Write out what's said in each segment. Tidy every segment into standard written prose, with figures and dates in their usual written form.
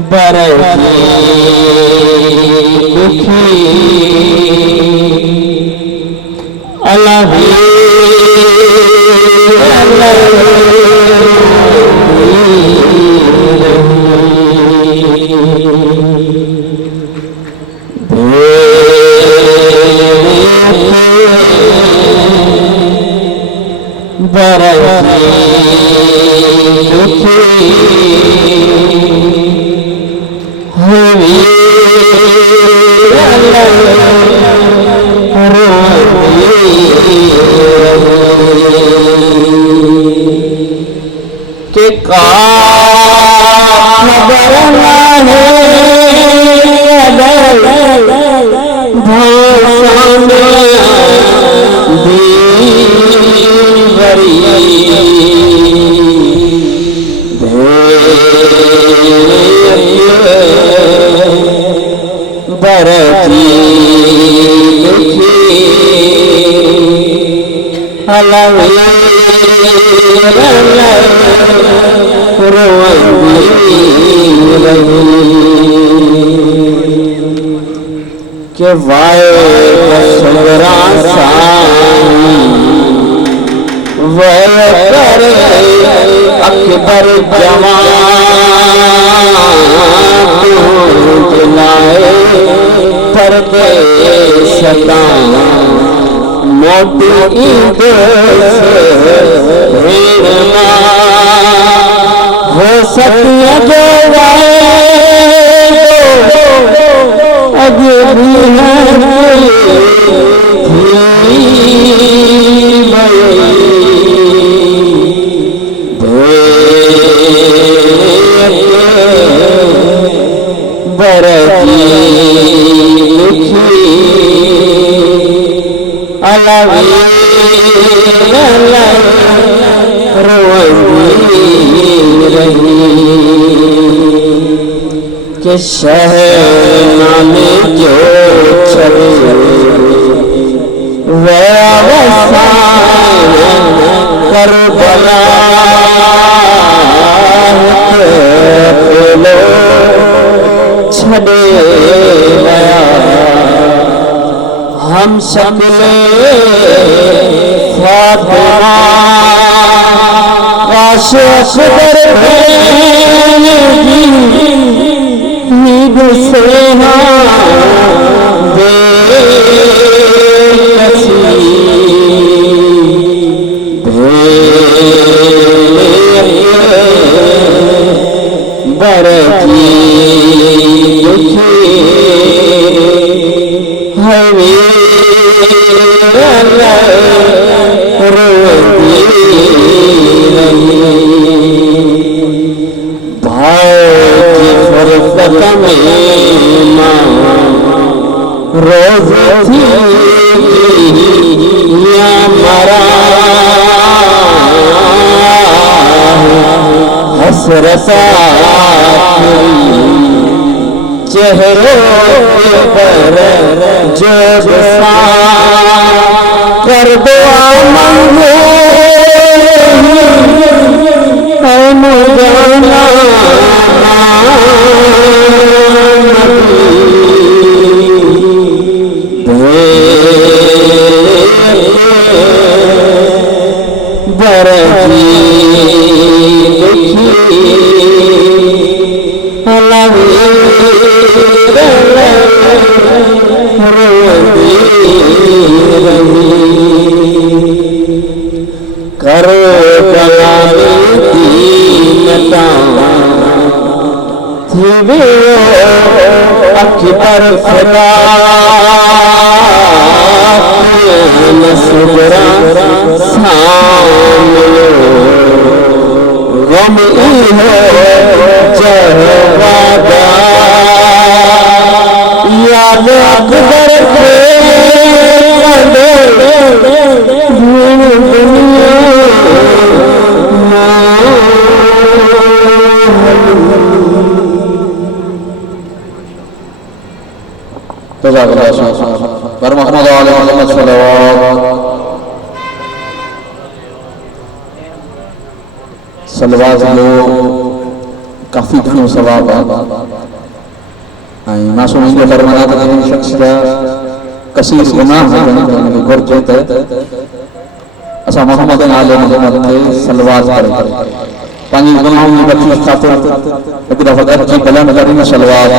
برکی دکھی الہی کہ کام برنا ہے بھوسان دیوری برکی دکھی الہی کہ وائے سنگران سانی وائے کر اکبر جوان جلائے پردے شتان موٹی عید سے رینما ہو سکتی جو وائے اگر بھی ہے برکی دکھی الہی روندی رہی کہ شہر نامی جو چلے ویوسان کربلا پھولو چھڑے گیا ہم شکل فاطمہ عاشق در بھیجی عید سے بے کسی برکی دکھی بھائی کی فرقت میں روز تھی یا مرا حسرت چہروں پر جو کر دعا مانگے مجھانا برکی دکھی الہی روندی رہی کرو بلانے دیمتا تھی وہ اکبر فدا نصبرا سامنے غم ای ہے جہوادا یاد اکبر کے قدر دھون دنیا جزاک اللہ بر محمد علیہ محمد صلوات لو काफ़ी घणो सवाब आहे ऐं मासूम जो फरमाना त जंहिं शख़्स जा कसीर गुनाह हुजनि त हुनखे घुरिजे त असां मोहम्मद नाले मोहम्मद ते सलवात पढ़े पंहिंजी गुनाहनि जी बख़्शिश ख़ातिर हिकु दफ़ो अची बुलंद करियूं सलवात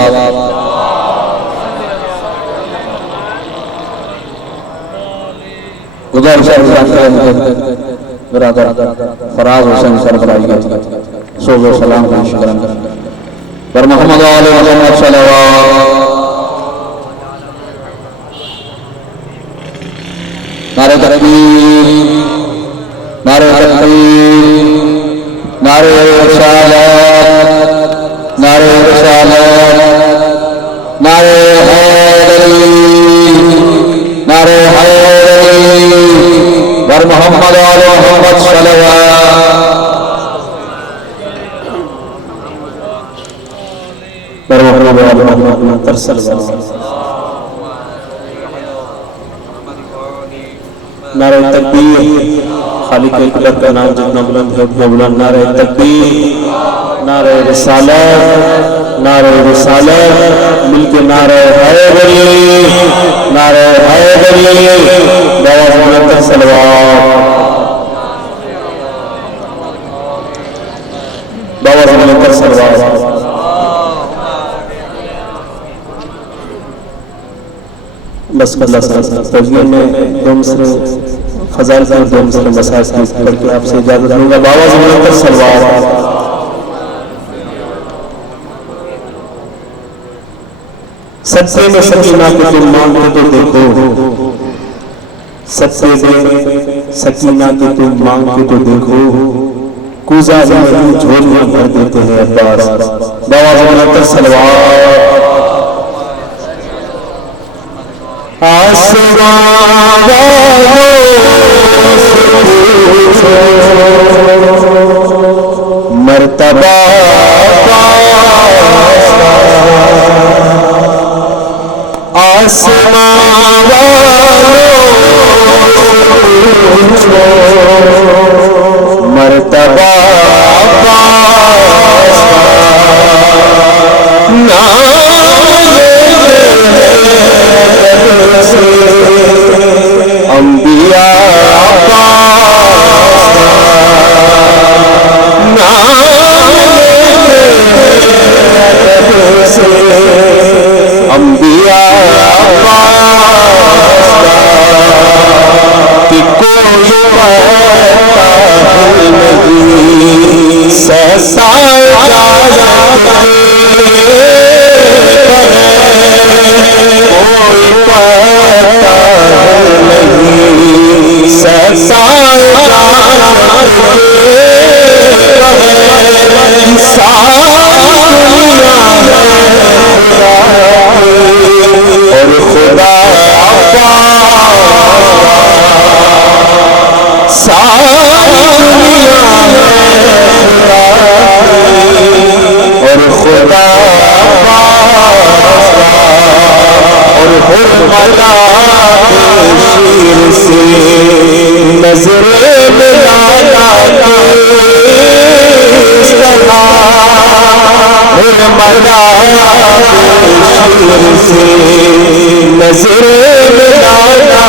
गुज़ारिश आहे बिरादर फराज हुसैन सरबराही सोबो सलाम पेश करन पर मोहम्मद आले मोहम्मद सल्लल्लाहु नारे तकबीर नारे तकबीर नारे रिसालत नारे रिसालत नारे हैदरी नारे हैदरी वर मोहम्मद आले मोहम्मद सल्लल्लाहु वर मोहम्मद आले मोहम्मद सल्लल्लाहु नारे तकबीर खालिक अकबर का नाम जितना बुलंद है उतना बुलंद नारे तकबीर नारे रिसालत मिलके नारे हैदरी दवा बुलंद सलवात दवा बुलंद सलवात बस अल्लाह तस्वीर में दो मिसरे खजाल से दो मिसरे मसाज की करके आपसे इजाजत लूंगा बाबा बुलंद सलवात सच्चे में सकीना को तुम मांगते तो देखो सच्चे में सकीना को तुम मांगते तो देखो कूजा में झोलियां भर देते हैं अब्बास बाबा बुलंद सलवात मर्तबा मर्तबा अंबिया अंबिया कि कोई नहीं सहसा और खुदा सारी दुनिया और खुदा और हुर्मला शीर से नजर मिलाना हुर्मला शीर से नजर मिलाना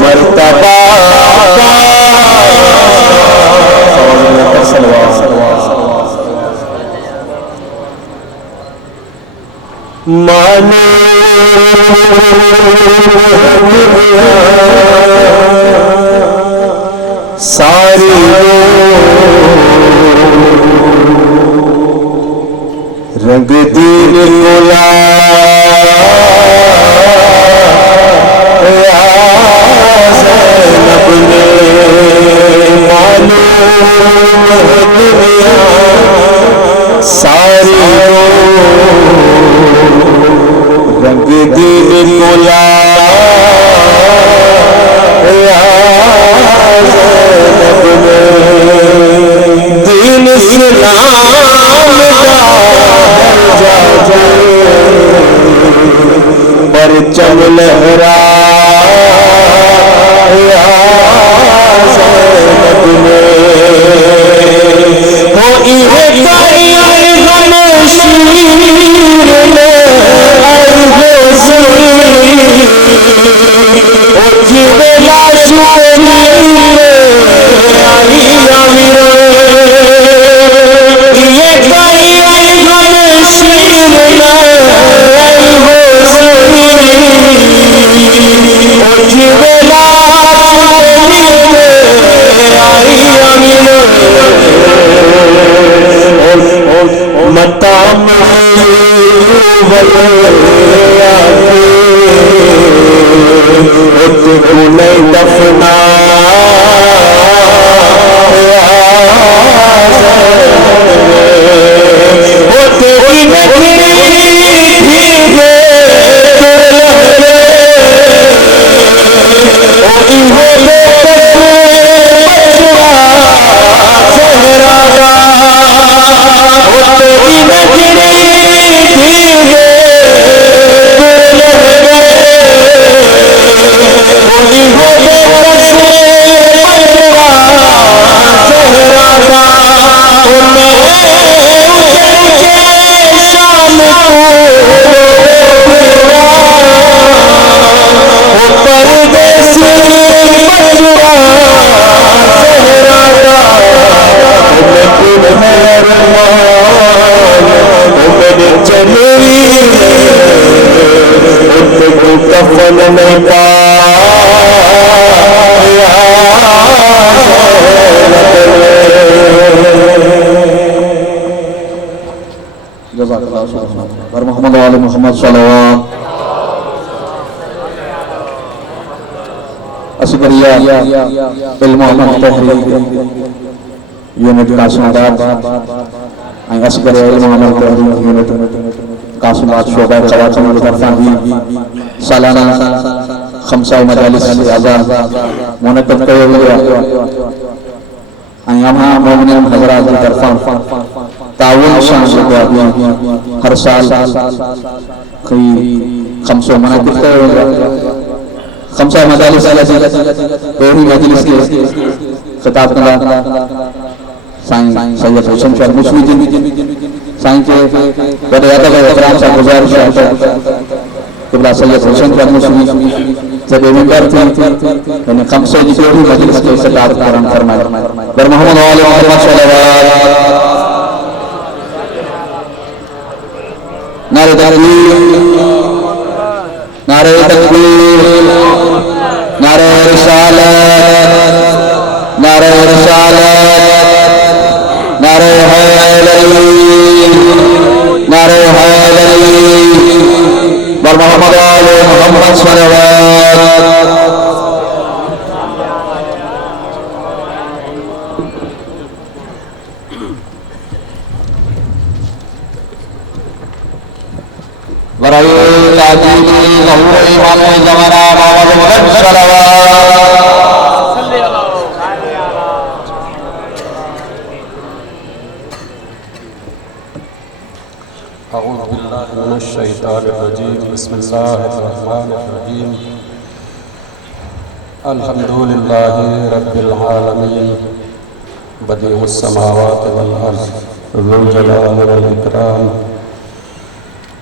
मर्तबा मानो सारी रंग दीन गुला ज़ैनब ने मालूम सारी रंग दीन गुला ज़ैनब ने دفنا محمد وآل محمد صلوات اسکریہ علم محمد تحریک یونٹ قاسم آباد اسکریہ علم محمد تحریک یونٹ قاسم آباد شعبہ خواتین کی طرفان بھی سالانہ خمسہ مجالس آزاد منعقد کرے ہوئے یہاں مومنین حضرات کی طرفان تعاون شامل کو ابھی ہر سال کئی خمسہ منعقد کرے ہوئے خمسہ مجالس پہلی مجلس کے خطاب کرنا سائن سید حسین شاہ موسوی جن سائن کے بڑے ادب احترام سے گزارش ہے قبلہ سید حسین شاہ موسوی جب ممبر تھے یعنی خمسہ کی پہلی مجلس کے خطاب کرنا فرمائے بر محمد وآل محمد صلوات نعرہ تکبیر نعرہ تکبیر نعرہ رسالت نعرہ رسالت نعرہ حیدری نعرہ حیدری بر محمد وآل محمد صلوات برائی تعجیلی ظہور امام زمانہ محمد محمد صلوات اعوذ باللہ من الشیطان الرجیم بسم اللہ الرحمن الرحیم الحمدللہ رب العالمین بدیع السماوات والارض ذو الجلال والاکرام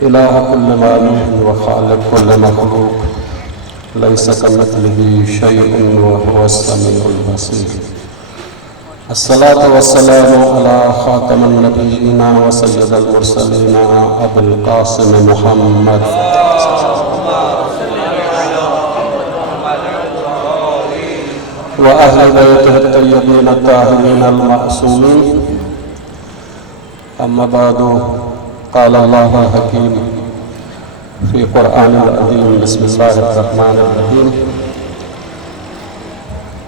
الہ کل معلوم وخالق کل مخلوق لیس کمثلہ شیء وهو السمیع البصیر الصلاة والسلام على خاتم النبیین وسید المرسلین ابو القاسم محمد وأهل بيته الطيبين الطاهرين المعصومين أما بعد قال الله الحكيم في قرآن العظيم بسم الله الرحمن الرحيم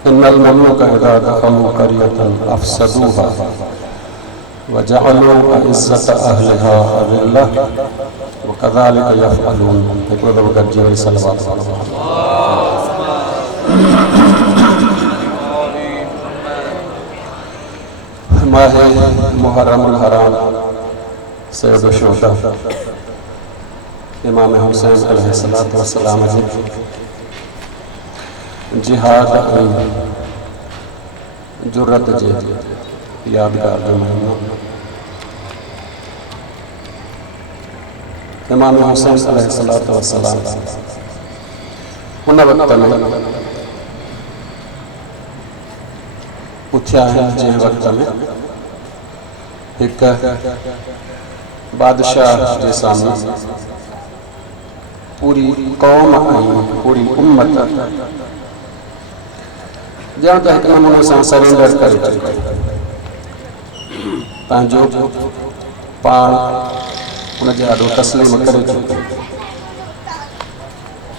إن الملوك إذا دخلوا قرية أفسدوها وجعلوا أعزة أهلها أذلة وكذلك يفعلون يقول الجبريل صلوات الله ماہ محرم الحرام سید الشہداء امام حسین علیہ السلام جہاد جرت جیت یادگار جو مہینہ امام حسین علیہ السلام انہا وقت میں اٹھیا ہے جہاں وقت میں ایک بادشاہ کے سامنے پوری قوم آئی پوری امت جہاں تک نمونوں سے سرینڈر کرے پانچو پان انہیں جہادو تسلیم کرے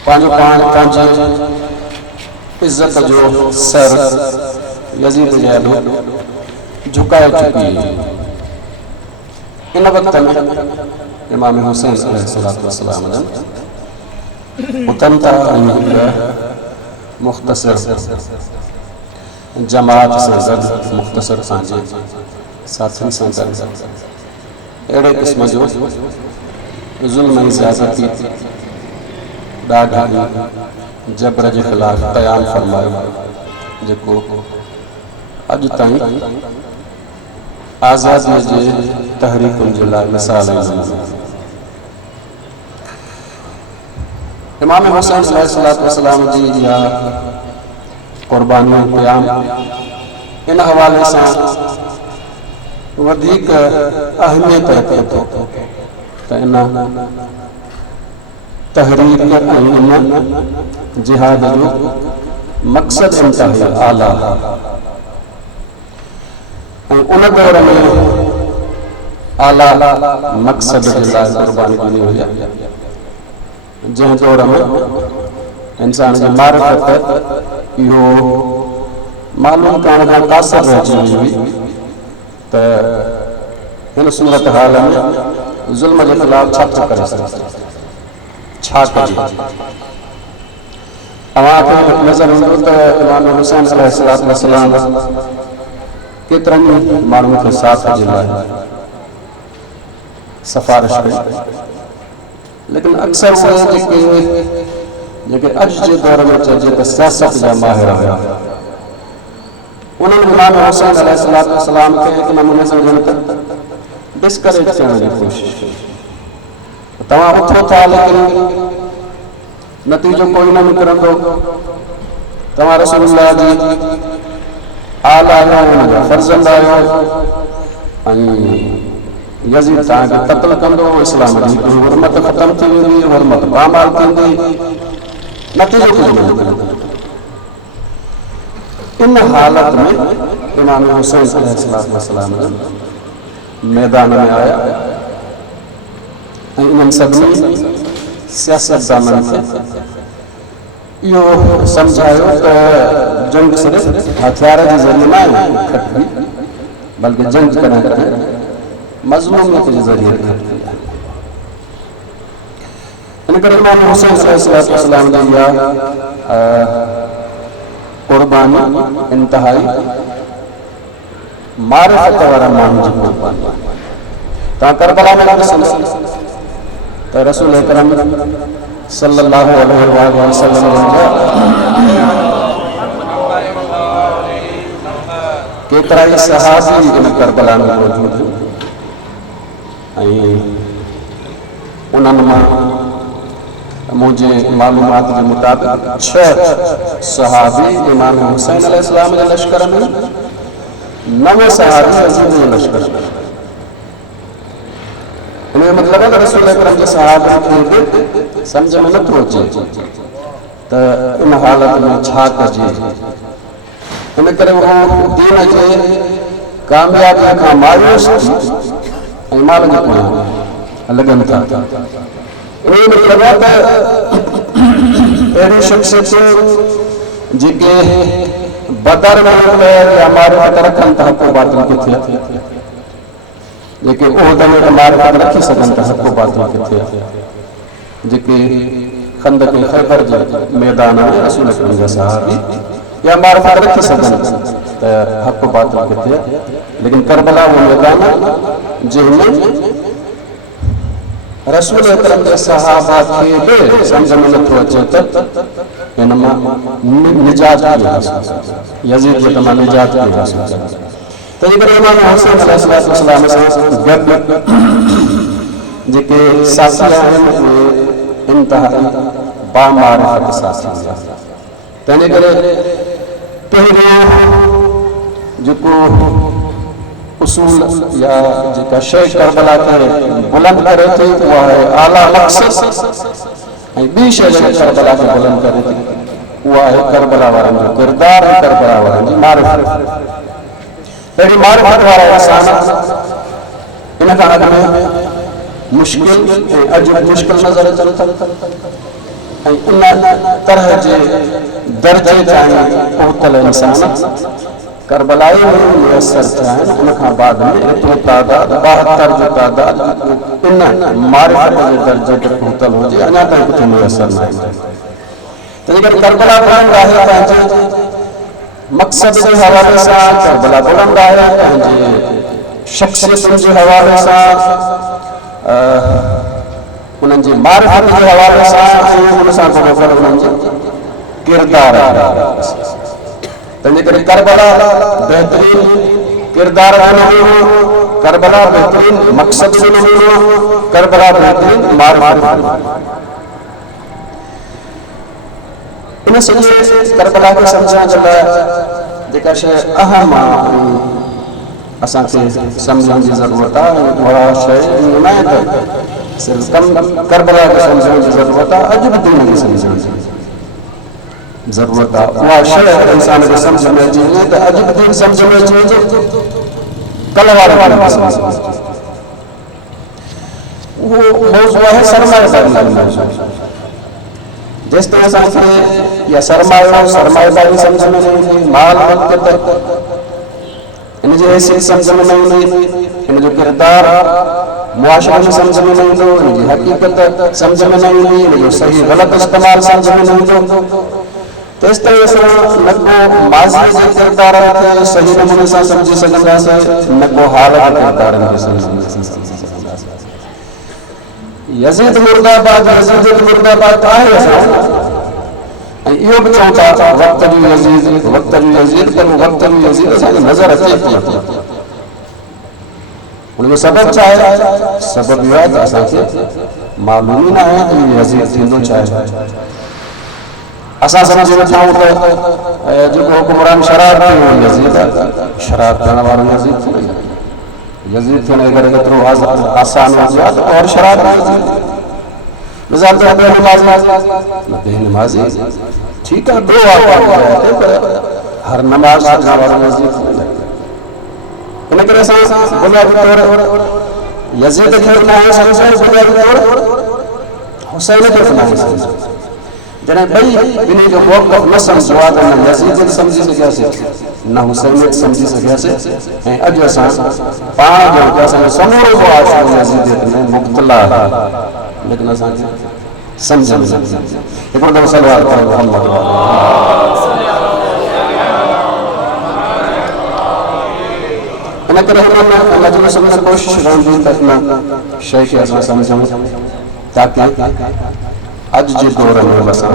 पंहिंजी इज़त जो सर यज़ीद जे हथों झुकाए चुकी है। इन वक़्त में इमाम हुसैन अलैहिस्सलाम उथनि था ऐं मुख़्तसिर जमात सां गॾु मुख़्तसिर पंहिंजे साथियुनि सां गॾु अहिड़े क़िस्म जो ज़ुल्म ऐं ज़्यादती ॾाढा जबर जे ख़िलाफ़ क़याम फ़रमायो जेको अॼु ताईं आज़ादीअ जे तहरीकुनि जे लाइ मिसाल आहे। इमाम हुसैन अलैहिस्सलाम जी इहा क़ुर्बानी क़याम इन हवाले सां वधीक अहमियत रखे थो त इन तहरीक ऐं इन जिहाद जो मक़सद इंतहाई आला ऐं उन दौर में आला मक़सद जे लाइ क़ुर्बानी ॾिनी वई आहे, जंहिं दौर में इंसान जी मारिफत इहो मालूम करण खां कासर रहिजी वई हुई त हिन सूरत हाल में ज़ुल्म जे ख़िलाफ़ छा थो करे सघे, छा कजे। तव्हांखे नज़र ईंदो त इमाम हुसैन अलैहिस्सलाम केतिरनि माण्हुनि खे साथ जे लाइ सिफारिश कई, लेकिन अक्सर उहे जेके अॼु जे दौर में चइजे त सियासत जा माहिर हुआ, उन्हनि इमाम हुसैन अलैहिस्सलाम खे हिकु नमूने सम्झनि त डिस्करेज करण जी कोशिशि कई। तव्हां उथो था लेकिन नतीजो कोई न निकिरंदो, तव्हां रसूलुल्लाह जी आल आहियो, उनजा फर्ज़ंद आहियो ऐं यज़ीद तव्हांखे क़त्ल कंदो, इस्लाम जी हुर्मत ख़तम थी वेंदी, हुर्मत पामाल थींदी, नतीजो कुझु न निकिरंदो। इन हालत में इमाम हुसैन अलैहिस्सलाम मैदान में आया ऐं इन्हनि सभिनी सियासतदाननि खे इहो सम्झायो त जंग सिर्फ़ हथियार जे ज़रिए न खटबी, बल्कि जंग कॾहिं कॾहिं मज़लूमियत जे ज़रिए खटबी आहे। इन करे इमाम हुसैन अलैहिस्सलाम जी इहा क़ुर्बानी इंतहाई मारिफत वारा माण्हुनि जी क़ुर्बानी। तव्हां करबला में ॾिसंदा त रसूल अकरम सल्लल्लाहु अलैहि वसल्लम जा केतिरा ई सहाबी इन करबला में मौजूद हुआ ऐं उन्हनि मां मुंहिंजे मालूमात जे मुताबिक़ 6 सहाबी इमाम हुसैन अलैहिस्सलाम जे लश्कर में, 9 सहाबी यज़ीद जे लश्कर में। इन जो मतिलब है रसूल अकरम जे सहाबनि खे बि सम्झ में नथो अचे त इन हालत में छा कजे। इन करे उहो दीन जे कामयाबीअ खां मायूस थी ऐं माल जे पुठियां लॻनि था। इन जो मतिलब आहे त अहिड़ी शख़्सियतूं जेके बदर में या मारिफत रखनि था हक़ बातिल किथे आहे, जेके उहद में मारिफत रखी सघनि था हक़ बातिल किथे आहे, जेके खंदक ऐं खैबर जे मैदान में रसूल अकरम जा सहाबी या मारिफत रखी सघनि त हक़ बातिल किथे आहे, लेकिन करबला वो मैदान जंहिंमें रसूल अकरम जे सहाबा खे बि सम्झ में नथो अचे त हिन मां निजात कीअं हासिल कजे, यज़ीद जे मां निजात कीअं हासिल कजे। तंहिं करे इमाम हुसैन अलैहिस्सलाम सां गॾु जेके साथी आहिनि उहे इंतहाई बामारिफत साथी आहिनि। तंहिं करे पहिरियों जेको उसूल या जेका शइ करबला खे बुलंद करे थी उहा आहे आला मक़सद, ऐं ॿी शइ जेका करबला खे बुलंद करे थी उहा आहे करबला वारनि जो किरदार ऐं करबला वारनि जी मारिफत। अहिड़ी मारिफत वारा इंसान इन खां अॻु में मुश्किल ऐं अॼु मुश्किल नज़र अचनि था इन तरह जे दर्जे ताईं पहुतल इंसान करबला में मुयसर थिया आहिनि। उन खां बाद में एतिरो तादाद 72 जो तादाद इन मारिफत जे दर्जे ते पहुतल हुजे अञा ताईं कुझु मुयसर न आहे। तंहिं करे करबला बुलंद आहे पंहिंजे मक़सद जे हवाले सां, करबला बुलंद आहे पंहिंजे शख़्सियतुनि जे हवाले सां, उन्हनि जे मारिफत जे हवाले सां, ऐं उन सां गॾोगॾु उन्हनि जे किरदार। तंहिंजे करे करबला बहितरीन किरदार जो नमूनो, करबला बहितरीन मक़सद जो नमूनो, करबला बहितरीन मारिफत। इन सॼे करबला खे सम्झण जे लाइ जेका शइ अहम आहे असांखे सम्झण जी ज़रूरत आहे, उहा शइ न आहे त सिर्फ़ु करबला खे सम्झण जी ज़रूरत आहे, अॼु बि दीन खे सम्झण जी ज़रूरत आहे। उहा शइ इंसान खे सम्झ में अची वञे त अॼु बि दीन सम्झ में अची वञे, कल्ह वारे खे सम्झ में अचे। उहो मौज़ू आहे सरमाएदारी जो मौज़ू। जेसि ताईं असांखे इहा सरमाएदारी सम्झ में न ईंदी, माल वक़्त इन जी हैसियत सम्झ में न ईंदी, इन जो किरदार मुआशरे में सम्झ में न ईंदो, इन जी हक़ीक़त सम्झ में न ईंदी, इन जो सही ग़लति इस्तेमालु सम्झ में न ईंदो, तेसि ताईं असां न को माज़ी जे किरदारनि खे सही नमूने सां सम्झी सघंदासीं, न को हाल जे किरदारनि खे सही नमूने सां सम्झी सघंदासीं। यज़ीद मुर्दाबाद, यज़ीद मुर्दाबाद आहे असां, ऐं इहो बि चऊं था वक़्त जो यज़ीद, वक़्त जो यज़ीद, पर वक़्त जो यज़ीद असांखे नज़र अचे थो। उन जो सबबु छा आहे? सबबु इहो आहे त असांखे मालूम ई न आहे त यज़ीद थींदो छा आहे। असां सम्झी वेठा आहियूं त जेको हुकुमरान शराब पियो यज़ीद आहे, शराब पीअण वारो यज़ीद थी वई। यज़ीद थियण अगरि एतिरो आसान हुजे हा त और शराब मिसाल तौर ते बेनमाज़ी ठीकु आहे, ॿियो आहे, पर हर नमाज़ छॾण वारो यज़ीद थी वई। इन करे असां बुनियादी तौर यज़ीद खे न सम्झूं, बुनियादी तौर हुसैन खे न सम्झूं। जॾहिं ॿई ॿिन्ही जो मौक़िफ़ न सम्झो आहे त न यज़ीद खे सम्झी सघियासीं, न हुसैन खे सम्झी सघियासीं। ऐं अॼु असां पाण जो कि असांजो समूरो मुआशिरो यज़ीद में मुब्तला आहे, लेकिन असांखे सम्झ में न ईंदी। हिकिड़ो दफ़ो सलवात करो मोहम्मद। इन करे हिन मजलिस में कोशिशि रहंदी त इन शइ खे असां सम्झूं, ताकी अॼु जे दौर में असां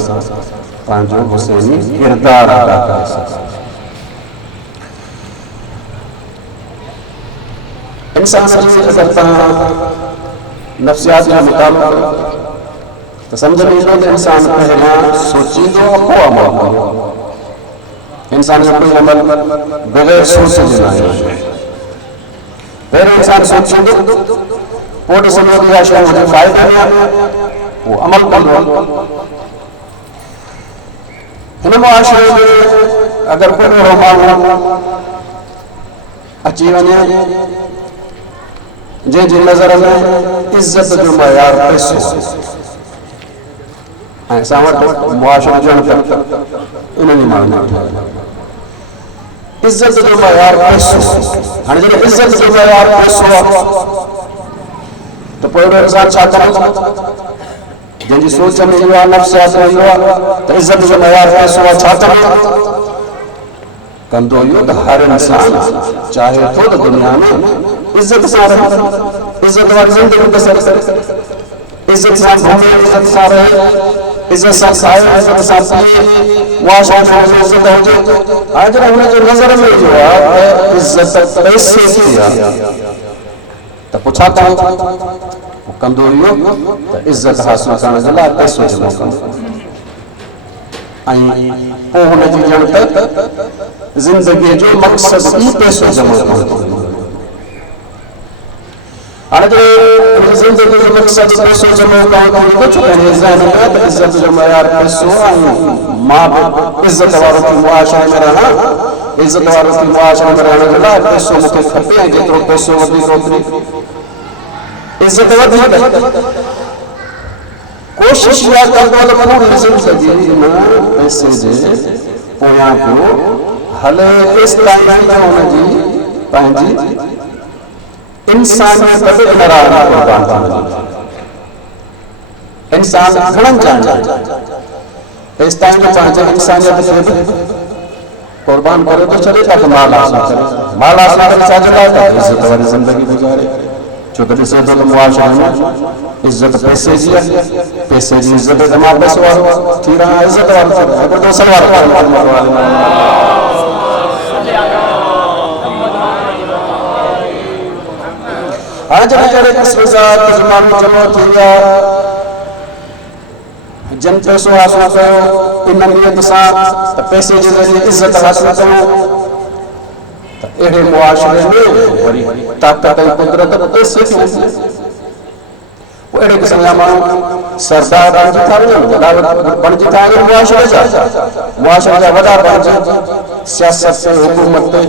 पंहिंजो हुसैनी किरदार अदा करे सघूं। इंसान जी अगरि तव्हां नफ़्सियात जो मुतालो कयो त सम्झ में ईंदो त इंसान पहिरियां सोचींदो पोइ अमल कंदो। इंसान जो कोई अमल बग़ैर सोच जे न आहे। पहिरियों इंसान सोचींदो, पोइ ॾिसंदो कि इहा शइ मुंहिंजे फ़ाइदे में आहे, वो अमल कंदो। हिन मुआशिरे में अगरि कोई अहिड़ो माण्हू अची वञे जंहिंजी नज़र में इज़त जो मयार पैसो ऐं असां वटि मुआशिरो ॼण तक इन्हनि माण्हुनि इज़त जो मयार पैसो। हाणे जॾहिं इज़त जो मयार पैसो आहे त पोइ अहिड़ो इंसान छा कंदो? जंहिंजी सोच में इहो आहे, नफ़्सियात में इहो आहे त इज़त जो मयार पैसो आहे, छा कंदो इहो त हर इंसान चाहे थो त दुनिया में इज़त सां रहे, इज़त वारी ज़िंदगी बसर करे, इज़त सां घुमे, इज़त सां रहे, इज़त सां खाए, इज़त सां पिए, मुआशिरे में इज़त हुजे। हाणे जॾहिं हुनजे नज़र में इहो आहे त इज़त पैसे जी आहे त पोइ छा कंदो इहो त इज़त हासिल करण जे लाइ पैसो जमा कंदो। ऐं पोइ हुनजी ॼण त ज़िंदगीअ जो मक़सद ई पैसो जमा कंदो। हाणे जॾहिं ज़िंदगी जो मक़सद पैसो जमा करणु कुझु पंहिंजे ज़हन में त इज़त जो मयार पैसो ऐं मां बि इज़त वारो थी मुआशिरे में रहां, इज़त वारो थी मुआशिरे में रहण जे लाइ पैसो मूंखे खपे, ऐं जेतिरो पैसो वधीक ओतिरी इज़त वधीक। कोई कोशिश इहा कंदो त पूरी ज़िंदगी में पैसे जे पोयां पियो हले इस ताईं त हुनजी पंहिंजी इंसानियत बि क़रार क़ुर्बान थी इंसान घणनि जान इस ताईं त पंहिंजे इंसानियत खे बि क़ुर्बान करे थो छॾे ताकि माल हासिल करे छाजे लाइ त इज़त वारी ज़िंदगी गुज़ारे छो त ॾिसे थो त मुआशरे में इज़त पैसे जी आहे पैसे जी इज़त त मां पैसो वारो थी रहा इज़त वारो थी रहा हिकिड़ो सवाल हाणे जॾहिं कहिड़े क़िस्म जा माण्हू जमा थी विया जन पैसो हासिल कयो इन नियत सां त पैसे जे ज़रिए इज़त हासिल कयो त अहिड़े मुआशरे में वरी ताक़त ऐं कुदरत पैसे खे हूंदी पोइ अहिड़े क़िस्म जा माण्हू सरदार बणिजी था वञनि वॾा बणिजी था वञनि मुआशरे जा वॾा बणिजी सियासत ते हुकूमत ते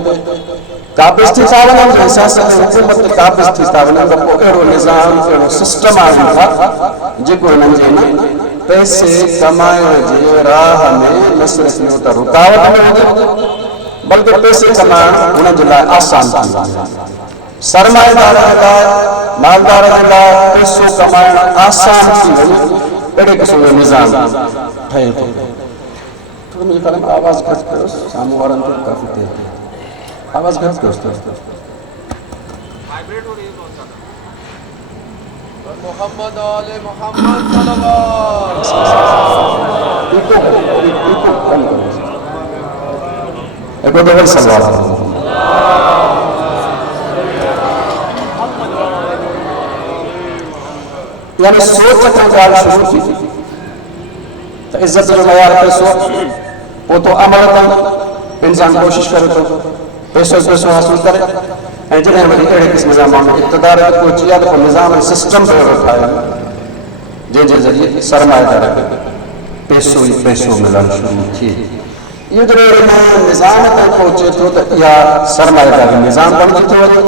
काबिज़ थी था वञनि सियासत ते हुकूमत ते काबिज़ थी था वञनि त पोइ अहिड़ो निज़ाम अहिड़ो सिस्टम आणनि था जेको हिननि जे पैसे कमाइण जे राह में न सिर्फ़ इहो त रुकावट में हुजे बल्कि पैसे कमाइण हुन जे लाइ आसान थी वञे सरमाएदार जे लाइ मालदार जे लाइ पैसो कमाइण आसान थी वञे अहिड़े क़िस्म जो निज़ाम ठहे थो मुंहिंजे ख़्याल में आवाज़ घटि कयोसि साम्हूं वारनि खे काफ़ी देरि थी आवाज़ घटि कयोसि मोहम्मद आले मोहम्मद सल्लल्लाहु एक दो सवाल यानी सोच खां ॻाल्हि शुरू थी त इज़त जो मयार पैसो पोइ तो अमल ताईं इंसान कोशिश करे थो पैसो हासिल करे ऐं जॾहिं वरी अहिड़े क़िस्म जा माण्हू इक़्तिदार ते पहुची विया त पोइ निज़ाम सिस्टम अहिड़ो ठाहियो जंहिंजे ज़रिए सरमाएदार खे पैसो ई पैसो मिलणु शुरू थिए इहो जॾहिं निज़ाम ताईं पहुचे थो त इहा सरमाएदारी निज़ाम बणिजी थो वञे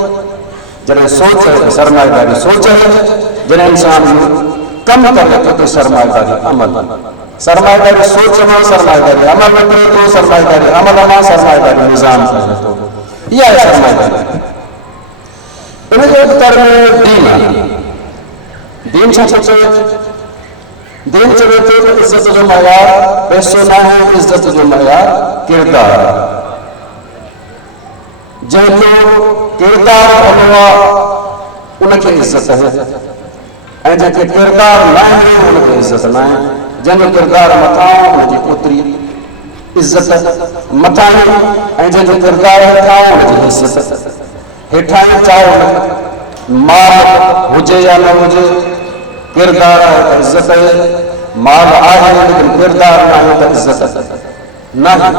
जॾहिं सोच आहे त सरमाएदारी सोच आहे जॾहिं इंसान कमु करे थो त सरमाएदारी अमल सरमाएदारी सोच मां सरमाएदारी अमल में करे थो सरमाएदारी अमल मां सरमाएदारी निज़ाम करे थो इहा आहे सरमाएदारी इन जो उत्तर में दीन आहे दीन छा थो चवे दीन चवे थो त इज़त जो मयार पैसो न आहे इज़त जो मयार किरदार जंहिंजो किरदार हूंदो आहे उनखे इज़त आहे ऐं जंहिंखे किरदार न आहे उनखे इज़त न आहे जंहिंजो किरदार मथां उनजी ओतिरी इज़त मथां ऐं जंहिंजो किरदार हेठां उनजी इज़त हेठां चाहे माल हुजे या न हुजे किरदार आहे त इज़त आहे माल आहे लेकिन किरदार न आहे त इज़त न आहे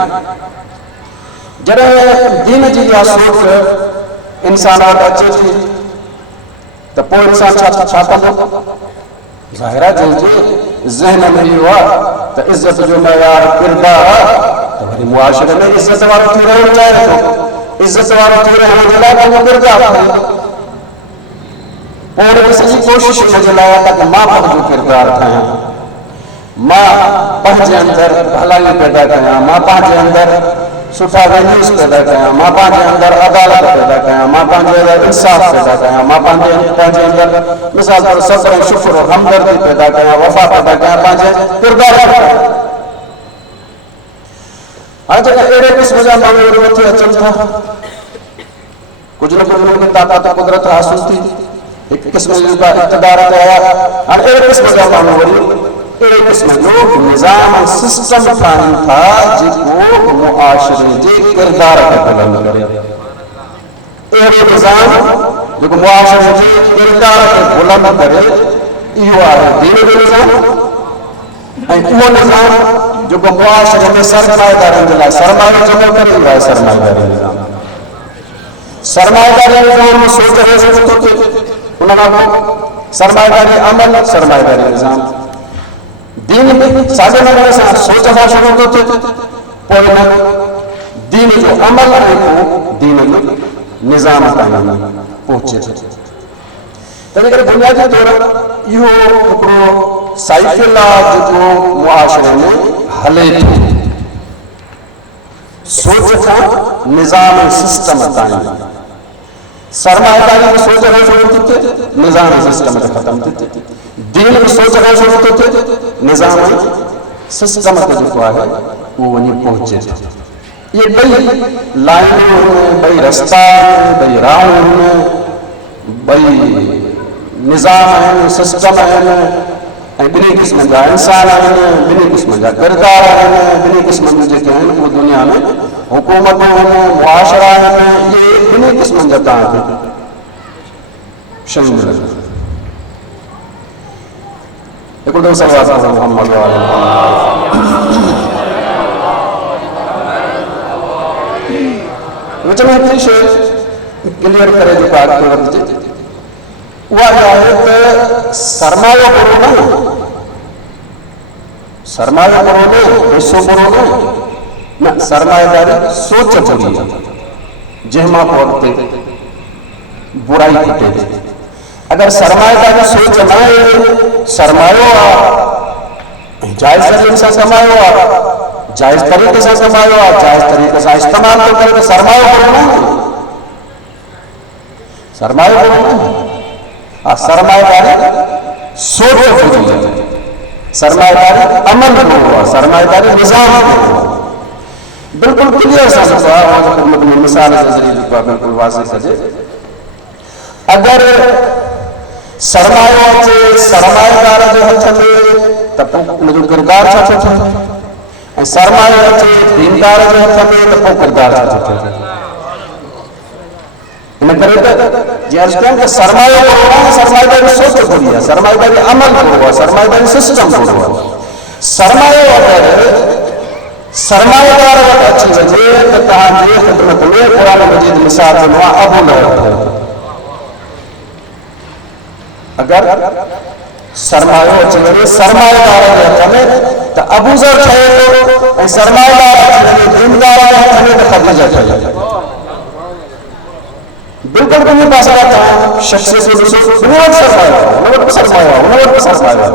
जॾहिं दीन जी इहा सोच इंसान वटि अचे थी त पोइ इंसान छा कंदो ज़ाहिर आहे जंहिंजे ज़हन में इहो आहे त इज़त जो मयार किरदार आहे त वरी मुआशरे में इज़त वारो थी रहणु चाहे थो इज़त वारो थी रहण जे लाइ पंहिंजो किरदार ठाहे पोइ हुनखे सॼी कोशिश हिन जे लाइ आहे त मां पंहिंजो किरदार ठाहियां मां पंहिंजे अंदरि भलाई पैदा कयां मां पंहिंजे अंदरि सुठा वैल्यूज़ पैदा कयां मां पंहिंजे अंदरि अदालत पैदा कयां मां पंहिंजे अंदरि इंसाफ़ पैदा कयां मां पंहिंजे अंदरि मिसाल तौर सब्र ऐं शुक्र और हमदर्दी पैदा कयां वफ़ा पैदा कयां पंहिंजे किरदार हाणे जॾहिं अहिड़े क़िस्म जा माण्हू मथे अचनि था कुझु न कुझु हुनखे ताक़त कुदरत हासिल थी हिकु क़िस्म जी इक़्तिदार ते आया हाणे अहिड़े क़िस्म जा माण्हू वरी अहिड़े क़िस्म जो निज़ाम सिस्टम ठाहिनि था जेको मुआशरे जे किरदार खे बुलंद करे अहिड़ो निज़ाम जेको मुआशरे जे किरदार खे बुलंद करे इहो आहे दीन जो निज़ाम ऐं उहो निज़ाम जेको मुआशरे में सरमाएदारनि जे लाइ सरमायो जमा करे इहो आहे सरमाएदारी निज़ाम सरमाएदारी निज़ाम सोच रहे थो थिए उन खां पोइ सरमाएदारी अमल सरमाएदारी निज़ाम दीन में साॻे नमूने सां सोच खां शुरू थो थिए पोइ हिन दीन जो अमल ऐं पोइ दीन जो निज़ाम ताईं पहुचे थो तंहिं करे बुनियादी तौरु इहो हिकिड़ो साइकिल आहे जेको मुआशरे में हले थो, सोच खां निज़ाम सिस्टम ताईं। सरमाएदारी में सोच खां शुरू थी थिए, निज़ाम सिस्टम ते ख़तम थी थिए। दीन में सोच खां शुरू थो थिए, निज़ाम सिस्टम ते जेको आहे उहो वञी पहुचे थो। ये ॿई लाइनूं आहिनि, ॿई रस्ता आहिनि, ॿई राहूं आहिनि, ॿई निज़ाम आहिनि, सिस्टम आहिनि, ऐं ॿिन्ही क़िस्मनि जा इंसान आहिनि, ॿिन्ही क़िस्मनि जा किरदार आहिनि, ॿिन्ही क़िस्मनि जी जेके आहिनि उहे दुनिया में हुकूमतूं आहिनि, मुआशरा आहिनि, इहे ॿिन्ही क़िस्मनि जा तव्हांखे शयूं मिलंदियूं। हिकिड़ो दफ़ो सलवात मोहम्मद विच में हिकिड़ी शइ क्लियर करे जेका अॻिते वधिजे, उहा आहे त सरमायो बुरो न, सरमायो बुरो न, पैसो बुरो न, सरमाएदारी सोच बुरी आहे, जंहिं मां पोइ अॻिते बुराई फुटे थी। अगरि सरमाएदारी सोच न आहे, सरमायो आहे, जाइज़ ज़रिए सां कमायो आहे, जाइज़ तरीक़े सां कमायो आहे, जाइज़ तरीक़े सां इस्तेमालु थो करे, त सरमायो बुरो न आहे, सरमायो बुरो न आहे। सरमाएदारी सोच बुरी आहे, सरमाएदारी अमल बुरो आहे, सरमाएदारी निज़ाम बुरो आहे। बिल्कुलु क्लियर सां जेको आहे मिसाल जे ज़रिए जेको आहे बिल्कुलु वाज़िह कजे। अगरि सरमायो अचे सरमाएदार जे हथ में त पोइ उनजो किरदार छा थो थिए, ऐं सरमायो अचे दीनदार जे हथ में त पोइ किरदार छा थो थिए। इन करे त जीअं अर्ज़ु कयूं त सरमायो बुरो आहे, सरमाएदारी सोच बुरी आहे, सरमाएदारी अमल बुरो आहे, सरमाएदारी सिस्टम बुरो आहे। सरमायो अगरि सरमाएदार वटि अची वञे त तव्हांजे ख़िदमत में क़ुरान मजीद मिसाल ॾिनो आहे अबू लहब। अगरि सरमायो अची वञे सरमाएदार जे हथ में त अबू ज़र ठहे थो, ऐं सरमाएदार अची वञे दीनदार जे हथ में त ख़दीजा ठहे थो। बिल्कुलु ॿिन्ही पासे तव्हां शख़्स खे ॾिसो, ॿिन्ही वटि सरमायो आहे, हुन वटि बि सरमायो आहे, हुन वटि बि सरमायो आहे,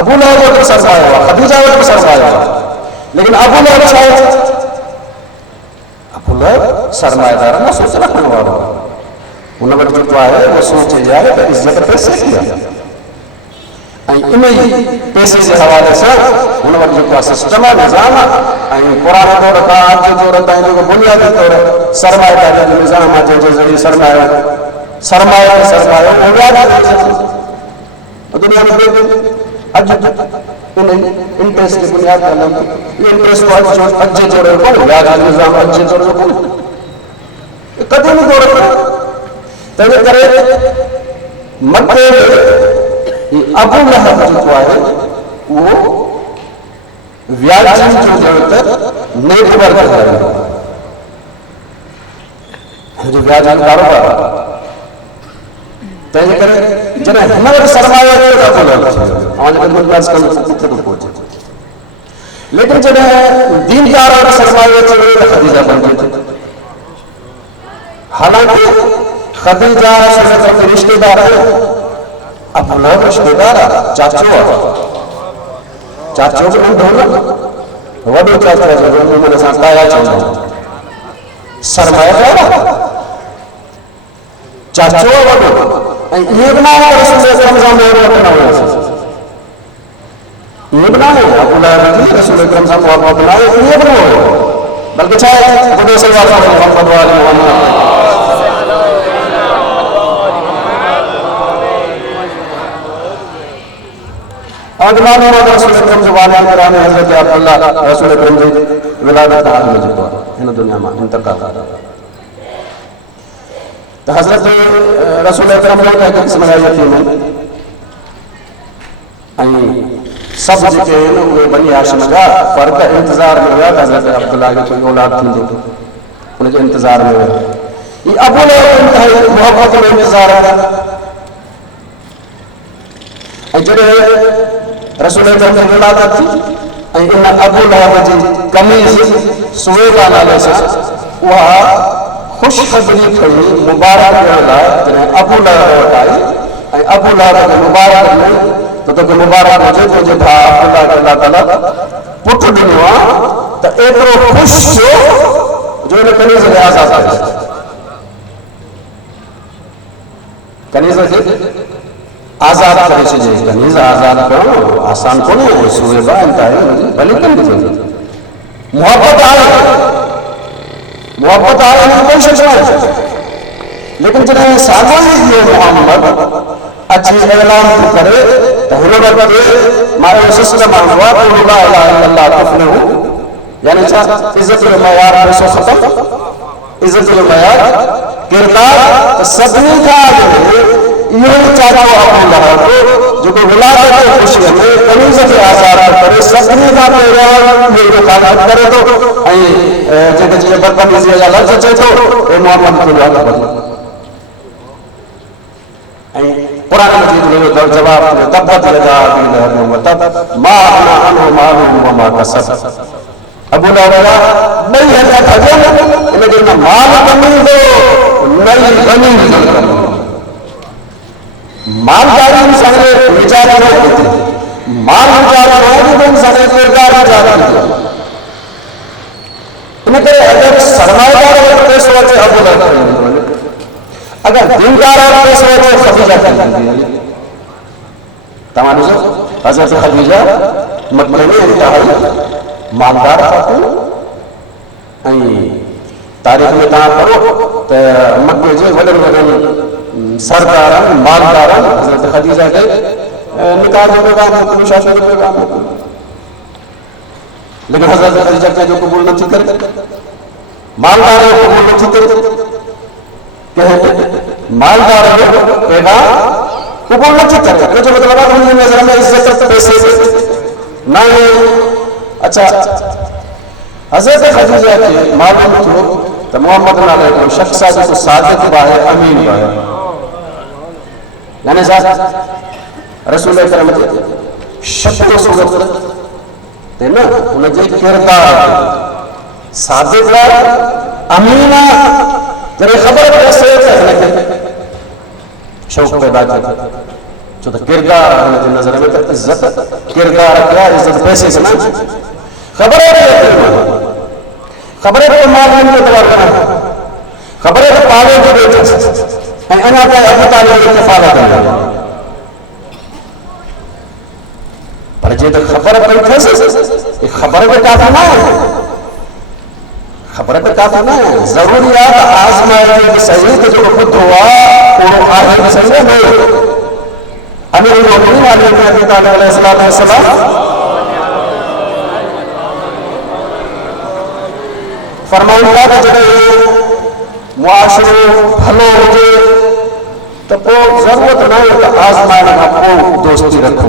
अबू लहब वटि बि सरमायो आहे, ख़दीजा वटि बि सरमायो आहे। लेकिन अबू लहब छा आहे? अबू लहब सरमाएदार न, सोच रखण वारो आहे। हुन वटि जेको आहे उहो सोच इहा आहे त इज़त पैसे की आहे, ऐं इन ई पैसे जे हवाले सां हुन वटि जेको आहे सिस्टम आहे, निज़ाम आहे, ऐं पुराणे दौर खां अॼु जे दौर ताईं जेको बुनियादी तौर सरमाएदारी जो निज़ाम आहे, जंहिंजे ज़रिए सरमायो दुनिया में अॼु इन इंट्रेस्ट जी बुनियाद ते हलनि थी। इहो इंट्रेस्ट अॼु जे दौर जो कोन्हे, व्याज जो निज़ाम अॼु जे दौर जो कोन्हे, क़दीमी दौर जो। तंहिंजे करे मथे अबू लहब जेको आहे उहो व्याजी जो ज़रूरत नेटवर्क आहे, जो व्याज जो कारोबार आहे। तंहिंजे करे जॾहिं हिन वटि सरमायो अचे त अबू लहब किथे थो पहुचे। लेकिन जॾहिं दीनदार वटि सरमायो अचे त ख़दीजा बणिजे थी। हालांकि ख़दीजा रसूल रिश्तेदार आहे, अबू लहब रिश्तेदार आहे, चाचो आहे, चाचो बि नंढो न, वॾो चाचो आहे जंहिंखे उमिरि सां ताया चवंदा आहियूं, सरमाएदार आहे, चाचो आहे वॾो। ऐं इहे बि न आहे रसूल अकरम सां मोहबत न हुयसि, इहे बि न आहे अबू लहब जी रसूल अकरम सां मोहबत न आहे, इहे बि न हुयो, बल्कि छा आहे ख़ुदि सल्लल्लाहु अलैहि वसल्लम आदमानो रसूल अकरम जो वालिद कराने हज़रत अब्दुल्लाह रसूल अकरम जी विलादत हाल में जेको आहे हिन दुनिया मां इंतकाल आहे। त हज़रत रसूल अकरम जो हिकु क़िस्म जा यतीम आहिनि, ऐं सभु जेके आहिनि उहे बनी हाशिम जा फ़र्क़ इंतज़ार में हुया त हज़रत अब्दुल्लाह खे कोई औलाद थींदो, उनजे इंतज़ार में हुया। ही अबू लहब इंतहाई मोहब्बत में इंतज़ार आहे। ऐं जॾहिं रसूल अकरम जी विलादत थी ऐं इन अबू लहब जी कमीज़ सुवेबा नाले सां उहा ख़ुशख़बरी खणी मुबारक ॾियण लाइ जॾहिं अबू लहब वटि आई, ऐं अबू लहब खे मुबारक में تو تو مبارک ہوجے تو جے بھا عبداللہ کے اللہ تعالیٰ پٹ دنیا تو ایترو خوش جو جو انہیں کنیز کے آزاد کرے کنیز کے آزاد کرے سے جائے کنیز آزاد کرو آسان کو نہیں سوئے با انتہائی بھلے کنیز محبت آئے نہیں کوئی شخص نہیں لیکن جنہیں ساتھیں یہ محمد اچھی اعلان تو کرے تو ہنر کرے مارے سسٹم آنگوا تو لا الہ الا اللہ کفنے ہوں یعنی چاہ عزت المعیار پیسو ختم عزت المعیار کردار سبنی کا آگے یہ چاہتا ہوا اپنے لہا کو جو کہ ولادت کے خوشی ہمیں کنیزت آزار کرے سبنی کا پیغام یہ جو خالق کرے تو جگہ جگہ برکنیزی یا لفظ چاہے تو اے محمد کے لئے بدل قرآن مجید نے جواب دیا تبت یدا ابی لہب وتب ما اغنی عنہ مالہ وما کسب ابو لہب نہیں ہے تھجن لیکن نہ مال کمی دو نہیں غنی کمی مالداری انسان نے بیچارہ نہیں ہوتی مال بیچارہ نہیں تو انسان نے کردار بیچارہ نہیں انہیں کہ اگر سرمایہ دار پیسے ہوتے ابو لہب اگر دیندار اور پیسے ہوتے خدیجہ کی تمہاری سے حضرت خدیجہ مکہ میں انتہائی مالدار خاتون تاریخ میں تاں پڑھو تو مکہ جے ودن سرداران مالداران حضرت خدیجہ کے نکاح جو پیغام مکہ شاشہ جو پیغام مکہ لیکن حضرت خدیجہ کے جو قبول نہ تھی کرتے مالدار قبول نہ تھی کرتے مالدار پیغام قبول نہ تھی کرتے جو مطلب ہے انہیں نظر میں عزت پیسے نہیں اچھا حضرت خدیجہ کے معلوم تھو تو محمد علیہ کو شخص آجی کو صادق باہے امین باہے یعنی صاحب رسول اکرم شکل و صورت دینا انہیں جے کردار صادق باہے امینہ تیرے خبر پیسے ہے شوق پیدا کیا جو تو کردار ہمیں نظر میں تو عزت کردار کیا عزت پیسے سے نا خبر ہے خبر ہے کہ معلوم کے اعتبار کرنا خبر ہے کہ پاوے کے بیٹے ہیں انا کا ابو طالب کی کفالت کرنا پر جے تو خبر ہے کہ خبر ہے کافی نہ ہے خبر ہے کافی نہ ہے ضروریات آزمائے کے صحیح کہ جو خود ہوا وہ آخر میں صحیح نہیں امیر المومنین علیہ السلام فرمائیں کہ جب معاشرے بھلو ہوجے تو ضرورت نہیں کہ آزمائے کا دوستی رکھو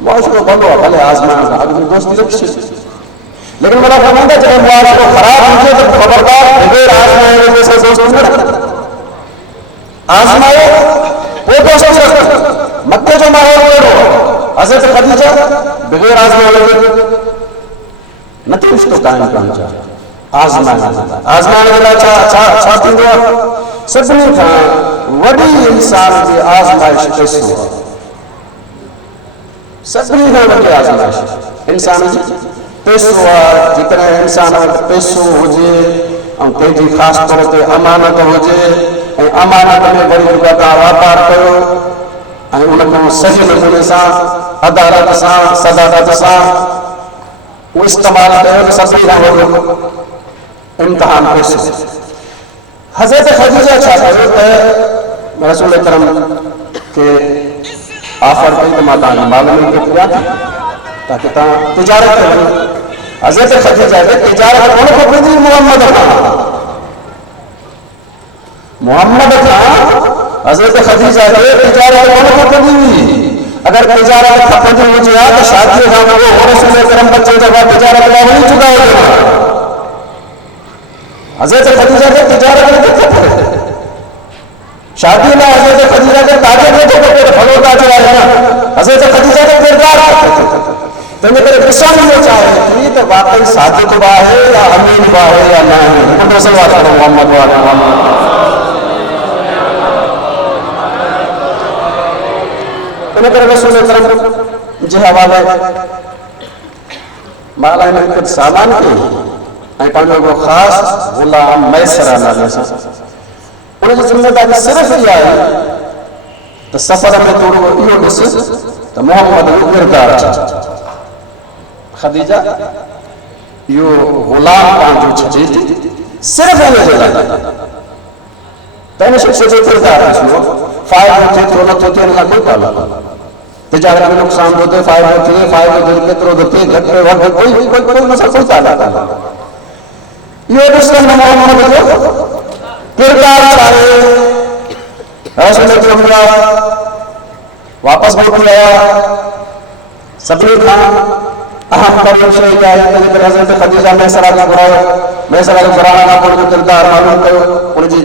معاشرے بھلو بھلے آزمائے کا دوستی رکھو لیکن میرا فرمائیں کہ جب معاشرے خراب ہوجے تو خبردار بغیر آزمائے جیسے دوستی نہ رکھو آزمائے وہ دوستی رکھو مکہ جو ماحول کرو حضرت خدیجہ بغیر آزمائے نتیج تو قائم کرنا چاہے آزمائے چھاتی دو سبنی تھا وڈی انسان کی آزمائش پیسو سبنی تھا وڈی آزمائش انسان پیسو جتنے انسان پیسو ہوجے اور تیجی خاص طور تے امانت ہوجے امانت میں بڑی جگہ کا واپار کرو ان کو صحیح نمونے سے عدالت سے صداقت سے وہ استعمال کرو سبنی تھا ہوجے امتحان پیسے حضرت خدیجہ چاہتے ہیں رسول اکرم کے آخر کے اعتماد معلومی کے کیا تھی تاکہ تجارت کریں حضرت خدیجہ کے تجارت کون کو بھی محمد خان محمد خان حضرت خدیجہ کے تجارت کون کو بھی اگر تجارت ختم ہو جائے تو شادی خان وہ رسول اکرم بچے جب تجارت کا وہی چکا ہو جائے حضرت خدیجہ کے تجارت میں دقت ہے شادی میں حضرت خدیجہ کے تاجر میں تو پھلوں تاجر آئے نا حضرت خدیجہ کے کردار تو میں میرے غصہ نہیں چاہے کہ تو واقعی صادق با ہے یا امین با ہے یا نہ ہے میں سوال کروں محمد इन करे रसूल अकरम जे हवाले माला हिन हिकु सामान कई ऐं पंहिंजो हिकिड़ो ख़ासि ग़ुलाम मैसरा नाले सां उनजी ज़िमेदारी सिर्फ़ु इहा आहे त सफ़र में तूं इहो ॾिस त मोहम्मद जो किरदारु छा ख़दीजा इहो ग़ुलाम पंहिंजो छॾे थी सिर्फ़ु हिन जे लाइ त हिन शख़्स जो किरदारु ॾिसणो फ़ाइदो थिए थो नथो थिए हिन खां कोई तालुक़ु तिजारत में नुक़सान थो थिए फ़ाइदो थिए फ़ाइदो केतिरो थो थिए घटि वधि कोई हुन सां कोई तालुक़ु कान्हे इहो ॾिसण मोहम्मद जो किरदारु छा आहे रसूल अकरम वापसि मोटी आया सभिनी खां अहम करण शइ इहा आहे तंहिंजे करे हज़रत ख़दीजा मैसरा खां घुरायो मैसरा खे घुराइण खां पोइ उनजो किरदारु मालूम कयो उनजी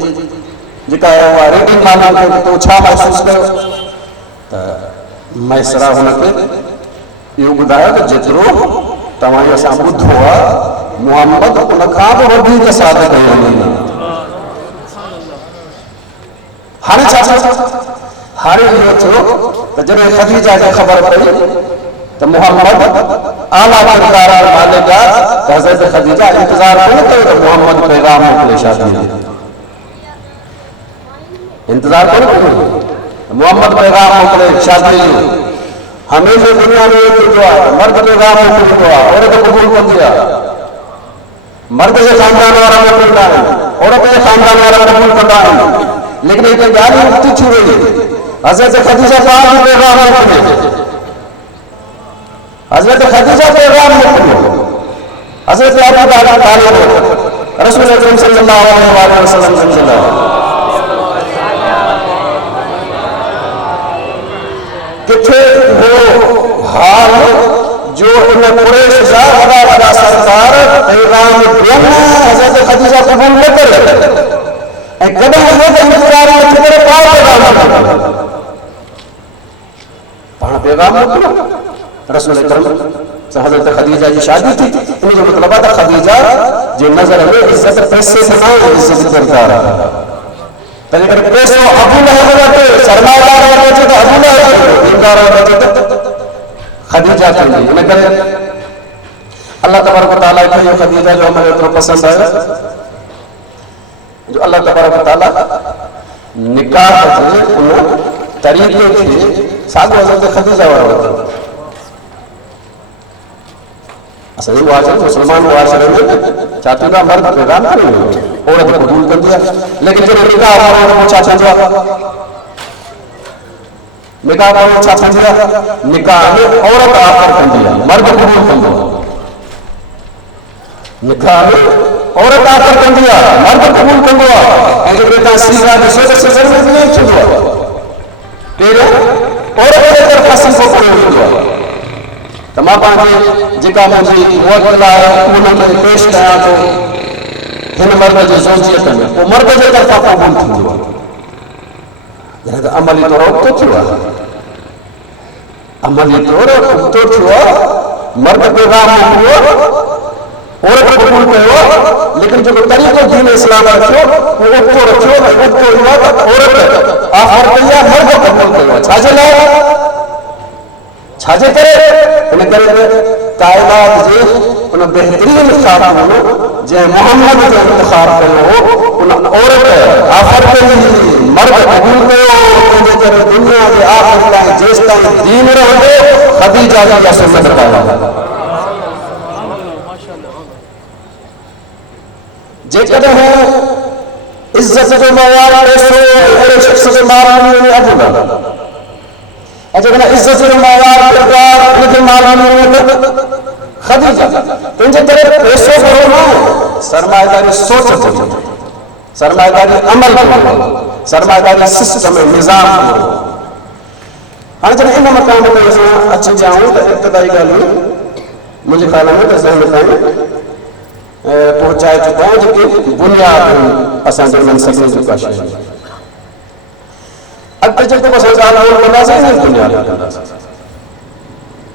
जेका आहे उहा रेटिंग मालूम कयो त तूं छा महसूसु कयो त मैसरा हुनखे इहो ॿुधायो त जेतिरो तव्हां इहो असां ॿुधो आहे मुहम्मद उनखां बि वधीक सादिक़ आहे हाणे छा हाणे इहो थियो त जॾहिं ख़दीजा खे ख़बर पई त मुहम्मद आला किरदार जो मालिक आहे त हज़रत ख़दीजा इंतज़ारु कोन कयो त मुहम्मद पैगाम मोकिले शादी जो इंतज़ारु कोन कयो मोहम्मद पैगाम मोकिले शादी जो हमेशह दुनिया में थींदो आहे मर्द पैगाम मोकिलींदो आहे औरत क़बूल कंदी आहे मर्द जे ख़ानदान वारा मोकिलींदा आहिनि औरत जे ख़ानदान वारा क़बूल कंदा आहिनि लेकिन हिकु ॻाल्हि उल्टी थी वई हज़रत ख़दीजा पाक पैगाम मोकिलियो हज़रत ख़दीजा पैगाम मोकिलियो हज़रत अबू तालिब रसूल अकरम सल्लल्लाहु अलैहि वसल्लम जे लाइ किथे हो हाल जो इन कुरैश जा वॾा वॾा सरदार पैगाम ॾियनि हज़रत ख़दीजा क़बूल न करे ऐं कॾहिं इहो त इंतज़ार नथी करे पाण पैगाम मोकिलियो रसूल अकरम सां हज़रत ख़दीजा जी शादी थी इन जो मतिलबु आहे त ख़दीजा जे नज़र में इज़त पैसे से न इज़त किरदार तंहिं करे पैसो अबू लहब वटि सरमाएदार वटि अचे त अबू लहब दीनदार वटि अचे त ख़दीजा थींदी इन करे अल्लाह तबारक तआला खे इहो ख़दीजा जो अमल एतिरो पसंदि आयो जो अल्लाह तबारक तआला निकाह जे उन तरीक़े खे साॻियो हज़रत ख़दीजा वारो असांजे मुसलमान मुआशरे में छा थींदो आहे मर्द पैगाम करे औरत क़बूल कंदी आहे लेकिन जॾहिं निकाह वारो छा थींदो आहे निकाह वारो छा थींदी आहे निकाह में औरत आफ़र कंदी आहे मर्द क़बूल कंदो आहे निकाह में औरत आफ़र कंदी आहे मर्द क़बूल कंदो आहे ऐं जॾहिं तव्हां सीधा ॾिसो त सज़र में कीअं थींदो आहे कहिड़ो औरत जे तरफ़ां सीधो कयो वेंदो आहे त मां पंहिंजी जेका मुंहिंजी मुवक्किल आहे उनखे पेश कयां थो हिन मर्द जी ज़ौजियत में पोइ मर्द जे तरफ़ां क़बूल थींदो आहे यानी त अमली तौर उबतो थियो आहे अमली तौर उबतो थियो आहे मर्द पैगाम मोकिलियो औरत क़बूल कयो लेकिन जेको तरीक़ो दीन इस्लाम रखियो उहो उबतो रखियो ऐं उबतो इहो आहे त औरत आफ़र कई आहे मर्द क़बूल कयो आहे छाजे लाइ छाजे करे इन करे काइनात जे उन बहितरीन ख़ातून जंहिं मोहम्मद जो इंतिखाब कयो उन औरत आफ़र कई मर्द क़बूल कयो तंहिंजे करे दुनिया जे आख़िर ताईं जेसि ताईं दीन रहंदो ख़दीजा जी सुन्नत पाए जेकॾहिं इज़त जो मयार पैसो अहिड़े शख़्स जे मामले में अबूल ऐं जेकॾहिं इज़त जो मयार किरदार उनजे मामले में ख़दीजा तंहिंजे करे पैसो घणो न सरमाएदारी सोच घुरिजे सरमाएदारी अमल घुरिजे सरमाएदारी सिस्टम निज़ाम घुरिजे हाणे जॾहिं इन मक़ाम ते असां अची जाऊं त इब्तिदाई ॻाल्हियूं मुंहिंजे ख़्याल में त ज़हन ताईं पहुचाए चुका आहियूं जेके बुनियाद असांजे उन्हनि सभिनी जूं का शइ अॻिते जेको असां ॻाल्हि कंदासीं इन बुनियाद कंदासीं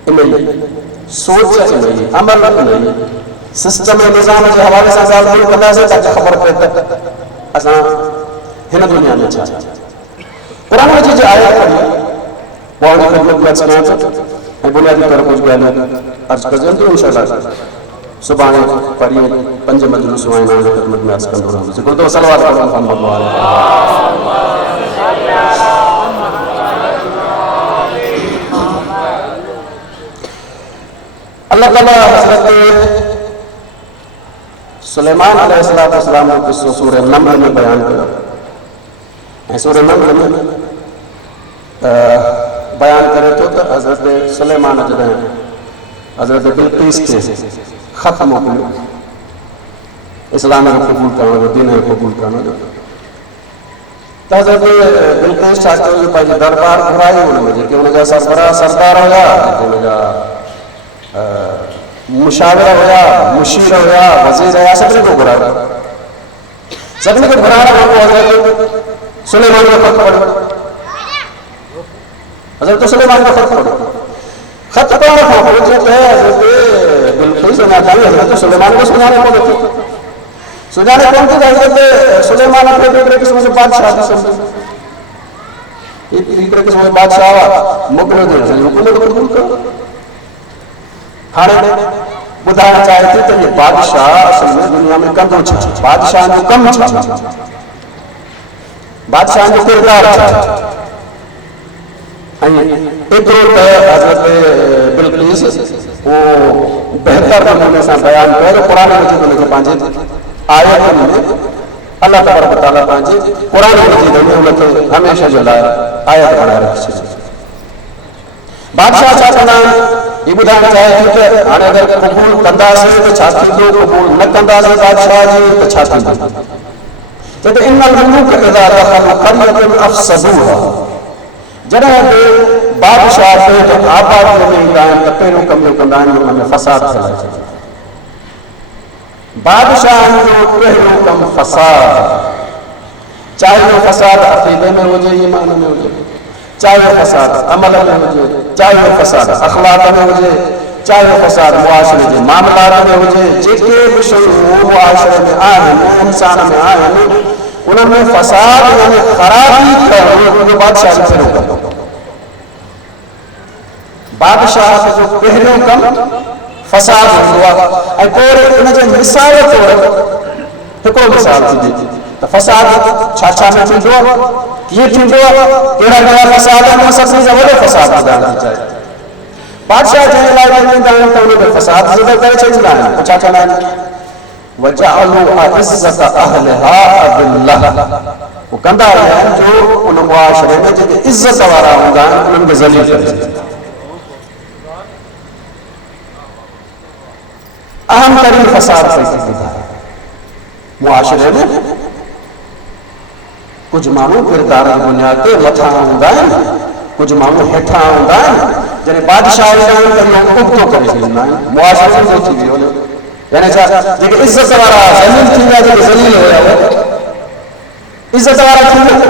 इन सोच इन अमल इन सिस्टम निज़ाम जे हवाले सां ॻाल्हि कंदासीं ताकी ख़बर पए त असां हिन दुनिया में छा क़ुरान मजीद जी आयत पढ़ी پہنچ خدمت میں کیا بنیادی طور پر گیا عرض کر جائیں تو انشاءاللہ صبح پڑھی 5 مجلس ہوئے نا خدمت میں عرض کر دو رہا ہوں تو صلوات پڑھو محمد اللہ تعالیٰ حضرت سلیمان علیہ السلام کو سورہ نمل میں بیان کرا سورہ نمل میں بیان کرے تو حضرت سلیمان جدیں حضرت بلقیس کے ختم ہو گئے اسلام کو قبول کرنا دین کو قبول کرنا تو حضرت بلقیس چاہتے ہوئے پہلے دربار بھرائی ہونے مجھے کہ انہیں جا سردار ہویا انہیں جا مشاورہ ہویا مشیر ہویا وزیر ہویا سبنے کو بھرا رہا سبنے کو بھرا رہا وہ حضرت سلیمان کو خط پڑھا حضرت سلیمان کو خط پڑھا خط پڑھا پہنچتے ہیں حضرت بلقیس ہونا چاہیے حضرت سلیمان کو سنانے کو دیتے سنانے پہنچتے ہیں حضرت سلیمان اپنے دیکھ قسم سے بادشاہ کی سمجھے ایک قسم سے بادشاہ مکر دے حکومت قبول کرو ہانے بدھانا چاہتے تو یہ بادشاہ اصل میں دنیا میں کم ہو چھا بادشاہ جو کم چھا بادشاہ جو کردار چھا ایک روز حضرت بلقیس وہ بہتر نمونے سے بیان کرے قرآن مجید میں جو پانچے آیت میں اللہ تبارک و تعالیٰ پانچے قرآن مجید میں انہیں ہمیشہ جو لائے آیت بنا رکھے بادشاہ چاہتا نا یہ بدھانا چاہے کہ آنے اگر قبول کندہ سے تو چھاتی دو قبول نہ کندہ سے بادشاہ جی تو چھاتی دو کہتے ان الملوک اذا دخلوا قرية افسدوها جنہیں دے بادشاہ پہ تو آباد میں دائیں تپیروں کمیوں کندائیں جو ہمیں فساد پھیلائے بادشاہ جو پہلوں کم فساد چاہے وہ فساد عقیدے میں ہو جائے ایمان میں ہو جائے چاہے وہ فساد عمل میں ہو جائے چاہے وہ فساد اخلاق میں ہو جائے چاہے وہ فساد معاشرے کے معاملات میں ہو جائے جتنے بھی شعور معاشرے میں آئے انسان میں آئے انہوں نے فساد یعنی خرابی کر جو بادشاہ سے روکا بادشاہ سے جو پہلوں کم فساد ہوا اور پورے انہیں جو مثال توڑا ہکو مثال تھی تو فساد چھاچا میں چیزوں یہ چیزوں تیرا گیا فساد ہے میں سب سے زیادہ فساد دانا چاہیے بادشاہ جنہیں لائے میں دانا تو انہیں فساد زیادہ کرے چاہیے دانا کچھ آچا نہیں وَجَعَلُوا عِزَّةَ أَهْلِهَا بِاللَّهِ وہ کندہ ہے جو ان معاشرے میں جنہیں عزت وارا ہوں گا ان کے ذلیل کرے اہم ترین فساد پیدا ہے معاشرے میں کچھ مانو کردار بنیاد کے مٹھا ہوں گا کچھ مانو ہٹھا ہوں گا جنہیں بادشاہ جان کریوں اگتوں کرے گا معاشرے میں جو چیزیں ہو یعنی جب عزت وارا ذلیل تھی یا جب ذلیل ہو رہا ہے عزت وارا تھی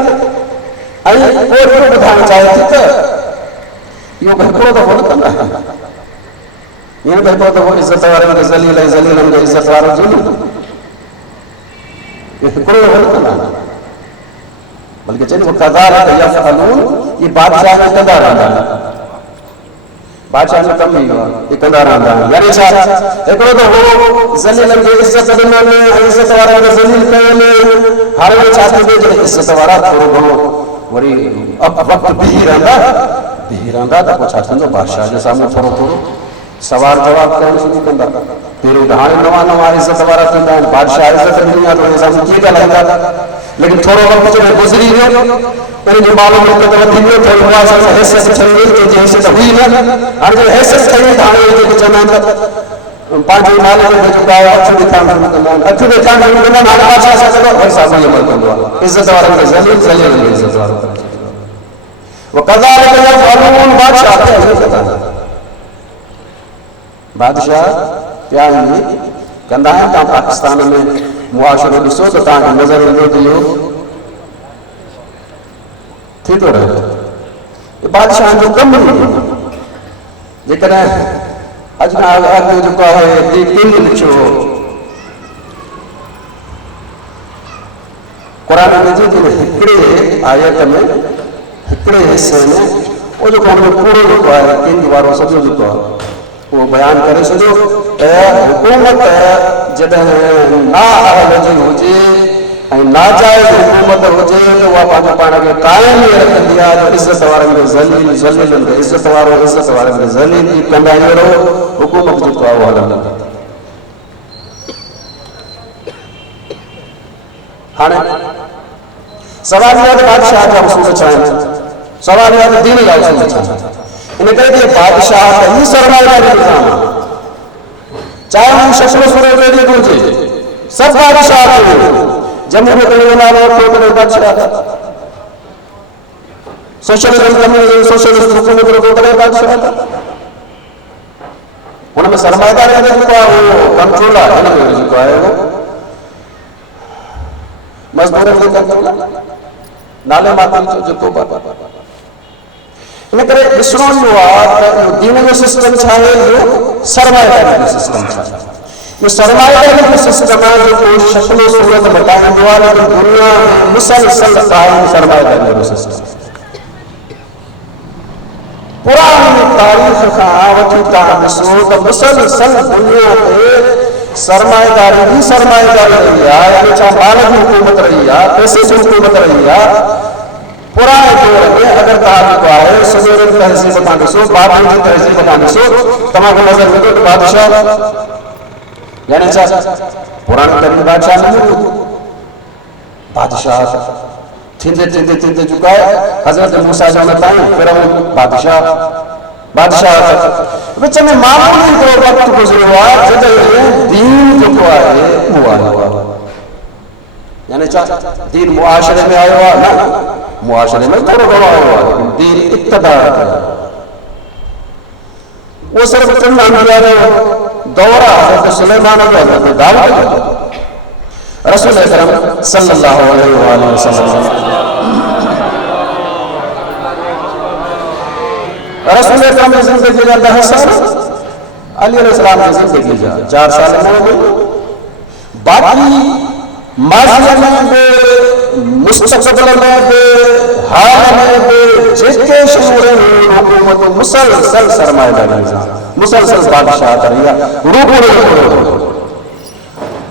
آئی اور بھی بتانا چاہے تھی تو یہ بہتروں تو بہت کرنا ہے یہ بہتروں تو وہ عزت وارا میں ذلیل ہے ذلیل ہم عزت وارا ظلم یہ بہتروں تو بہت کرنا ہے بلکہ چاہیے وہ قدار ہے یا فعلون یہ بادشاہ میں قدار آدھا ہے بادشاہ میں کم نہیں ہوا یہ قدار آدھا ہے یعنی چاہتا ایک تو وہ ذلیل ہم عزت دنوں میں عزت وارا میں ذلیل کرنے ہر وہ چاہتے ہیں جو عزت وارا تھوڑو گھنو وری اب وقت بھی رہندا تو کچھ آتا ہے بادشاہ جو سامنے تھوڑو سوال جواب کرنے سے نہیں کندہ پھر ادھانے نواں عزت وارا کندہ ہے بادشاہ عزت نہیں آتا ہے نظام کی کا لگتا لیکن تھوڑا وقت جو گزری ہے یعنی جو معلوم ہے کہ وہ دنیا تھوڑی معاشرے سے حیثیت چھوڑی تو جو حیثیت ہوئی ہے اور جو حیثیت چھوڑی دھانے ہوئی جو جنان پانچ مالے میں جو کہا اچھو دیکھان اچھو دیکھان ہمارے بادشاہ سے کرو ہر صاحب یہ ملکن دعا عزت وارا میں ذلیل میں عزت وارا وَقَذَارِكَ يَفْعَلُونَ بادشاہ آتے ہیں بادشاہ پیائیں گے کندہ ہے تاں پاکستان میں معاشرے بھی سو تو تاں نظر اندر دیو تھی تو رہے یہ بادشاہ جو کم نہیں ہے لیکن اجنا آگے جو کہا ہے دیکھیں لچو قرآن مجید میں ہکڑے آیت میں ہکڑے حصے میں وہ جو ہم نے پورو جو ہے 3 باروں سجو جو وہ بیان کرے سجو حکومت جڏهن نا اهل جي هجي ۽ ناجائز حکومت هجي تو وہ پانچ پاڻ کي قائم رکندي آهي تو عزت وارن کي ذليل ذليل عزت وارو عزت وارن کي ذليل ڪندا آهيو حکومت جو تو هلندو हाणे सवालियात बादशाह जा उसूल छा आहिनि सवालियात दीन जा उसूल छा आहिनि इन करे बादशाह ही सरमाएदारी निज़ाम चाहे हम शक्ल सूरत में हुजे सब बादशाह जमहूरियत में नालो तो बादशाह सोशलिज्म कम्युनिज्म सोशलिस्ट हुकूमत तो बादशाह हुन में सरमाएदारी जो वो कंट्रोल आहे हिन में जेको आहे वो मजदूर के कंट्रोल नाले मातल जो तो इन करे ॾिसणो इहो आहे त दीन जो सिस्टम छा आहे इहो सरमाएदारी जो सिस्टम छा आहे इहो सरमाएदारी जो सिस्टम आहे जेको शक्ल सूरत मटाईंदो आहे लेकिन दुनिया में मुसलसल कायम सरमाएदारी जो सिस्टम पुरानी तारीख़ खां वठी तव्हां ॾिसो त मुसलसल दुनिया ते सरमाएदारी ही सरमाएदारी रही है यानी चाहे माल की हुकूमत रही है पैसे की हुकूमत रही है पुराने दौर में अगर तव्हां आहे सॼो तहज़ीब खां ॾिसो बाबा जी तहज़ीब खां ॾिसो तव्हांखे नज़र ईंदो त बादशाह यानी छा पुराणे तरीक़े बादशाह न बादशाह थींदे थींदे थींदे चुका है हज़रत मूसा जो ताईं फिरौन बादशाह बादशाह विच में मामूली को वक्त गुज़रियो आहे जॾहिं दीन जेको आहे उहो आयो आहे यानी छा दीन मुआशरे में आयो आहे न मुआशरे में थोरो घणो आयो आहे दीन इक़्तिदार कयो वो सिर्फ चंद अंबिया जो दौर आहे हज़रत सुलेमान जो हज़रत दाऊद जो रसूल अकरम सल्लल्लाहु अलैहि वसल्लम रसूल अकरम की जिंदगी का 10 साल अली अलैहिस्सलाम की जिंदगी जा 4 साल में हो बाकी माज़ी में भी मुस्तक़बिल में भी हाल में भी जेके शूर हुकूमत मुसलसल सरमाएदारी मुसलसल बादशाह करिया रूबरू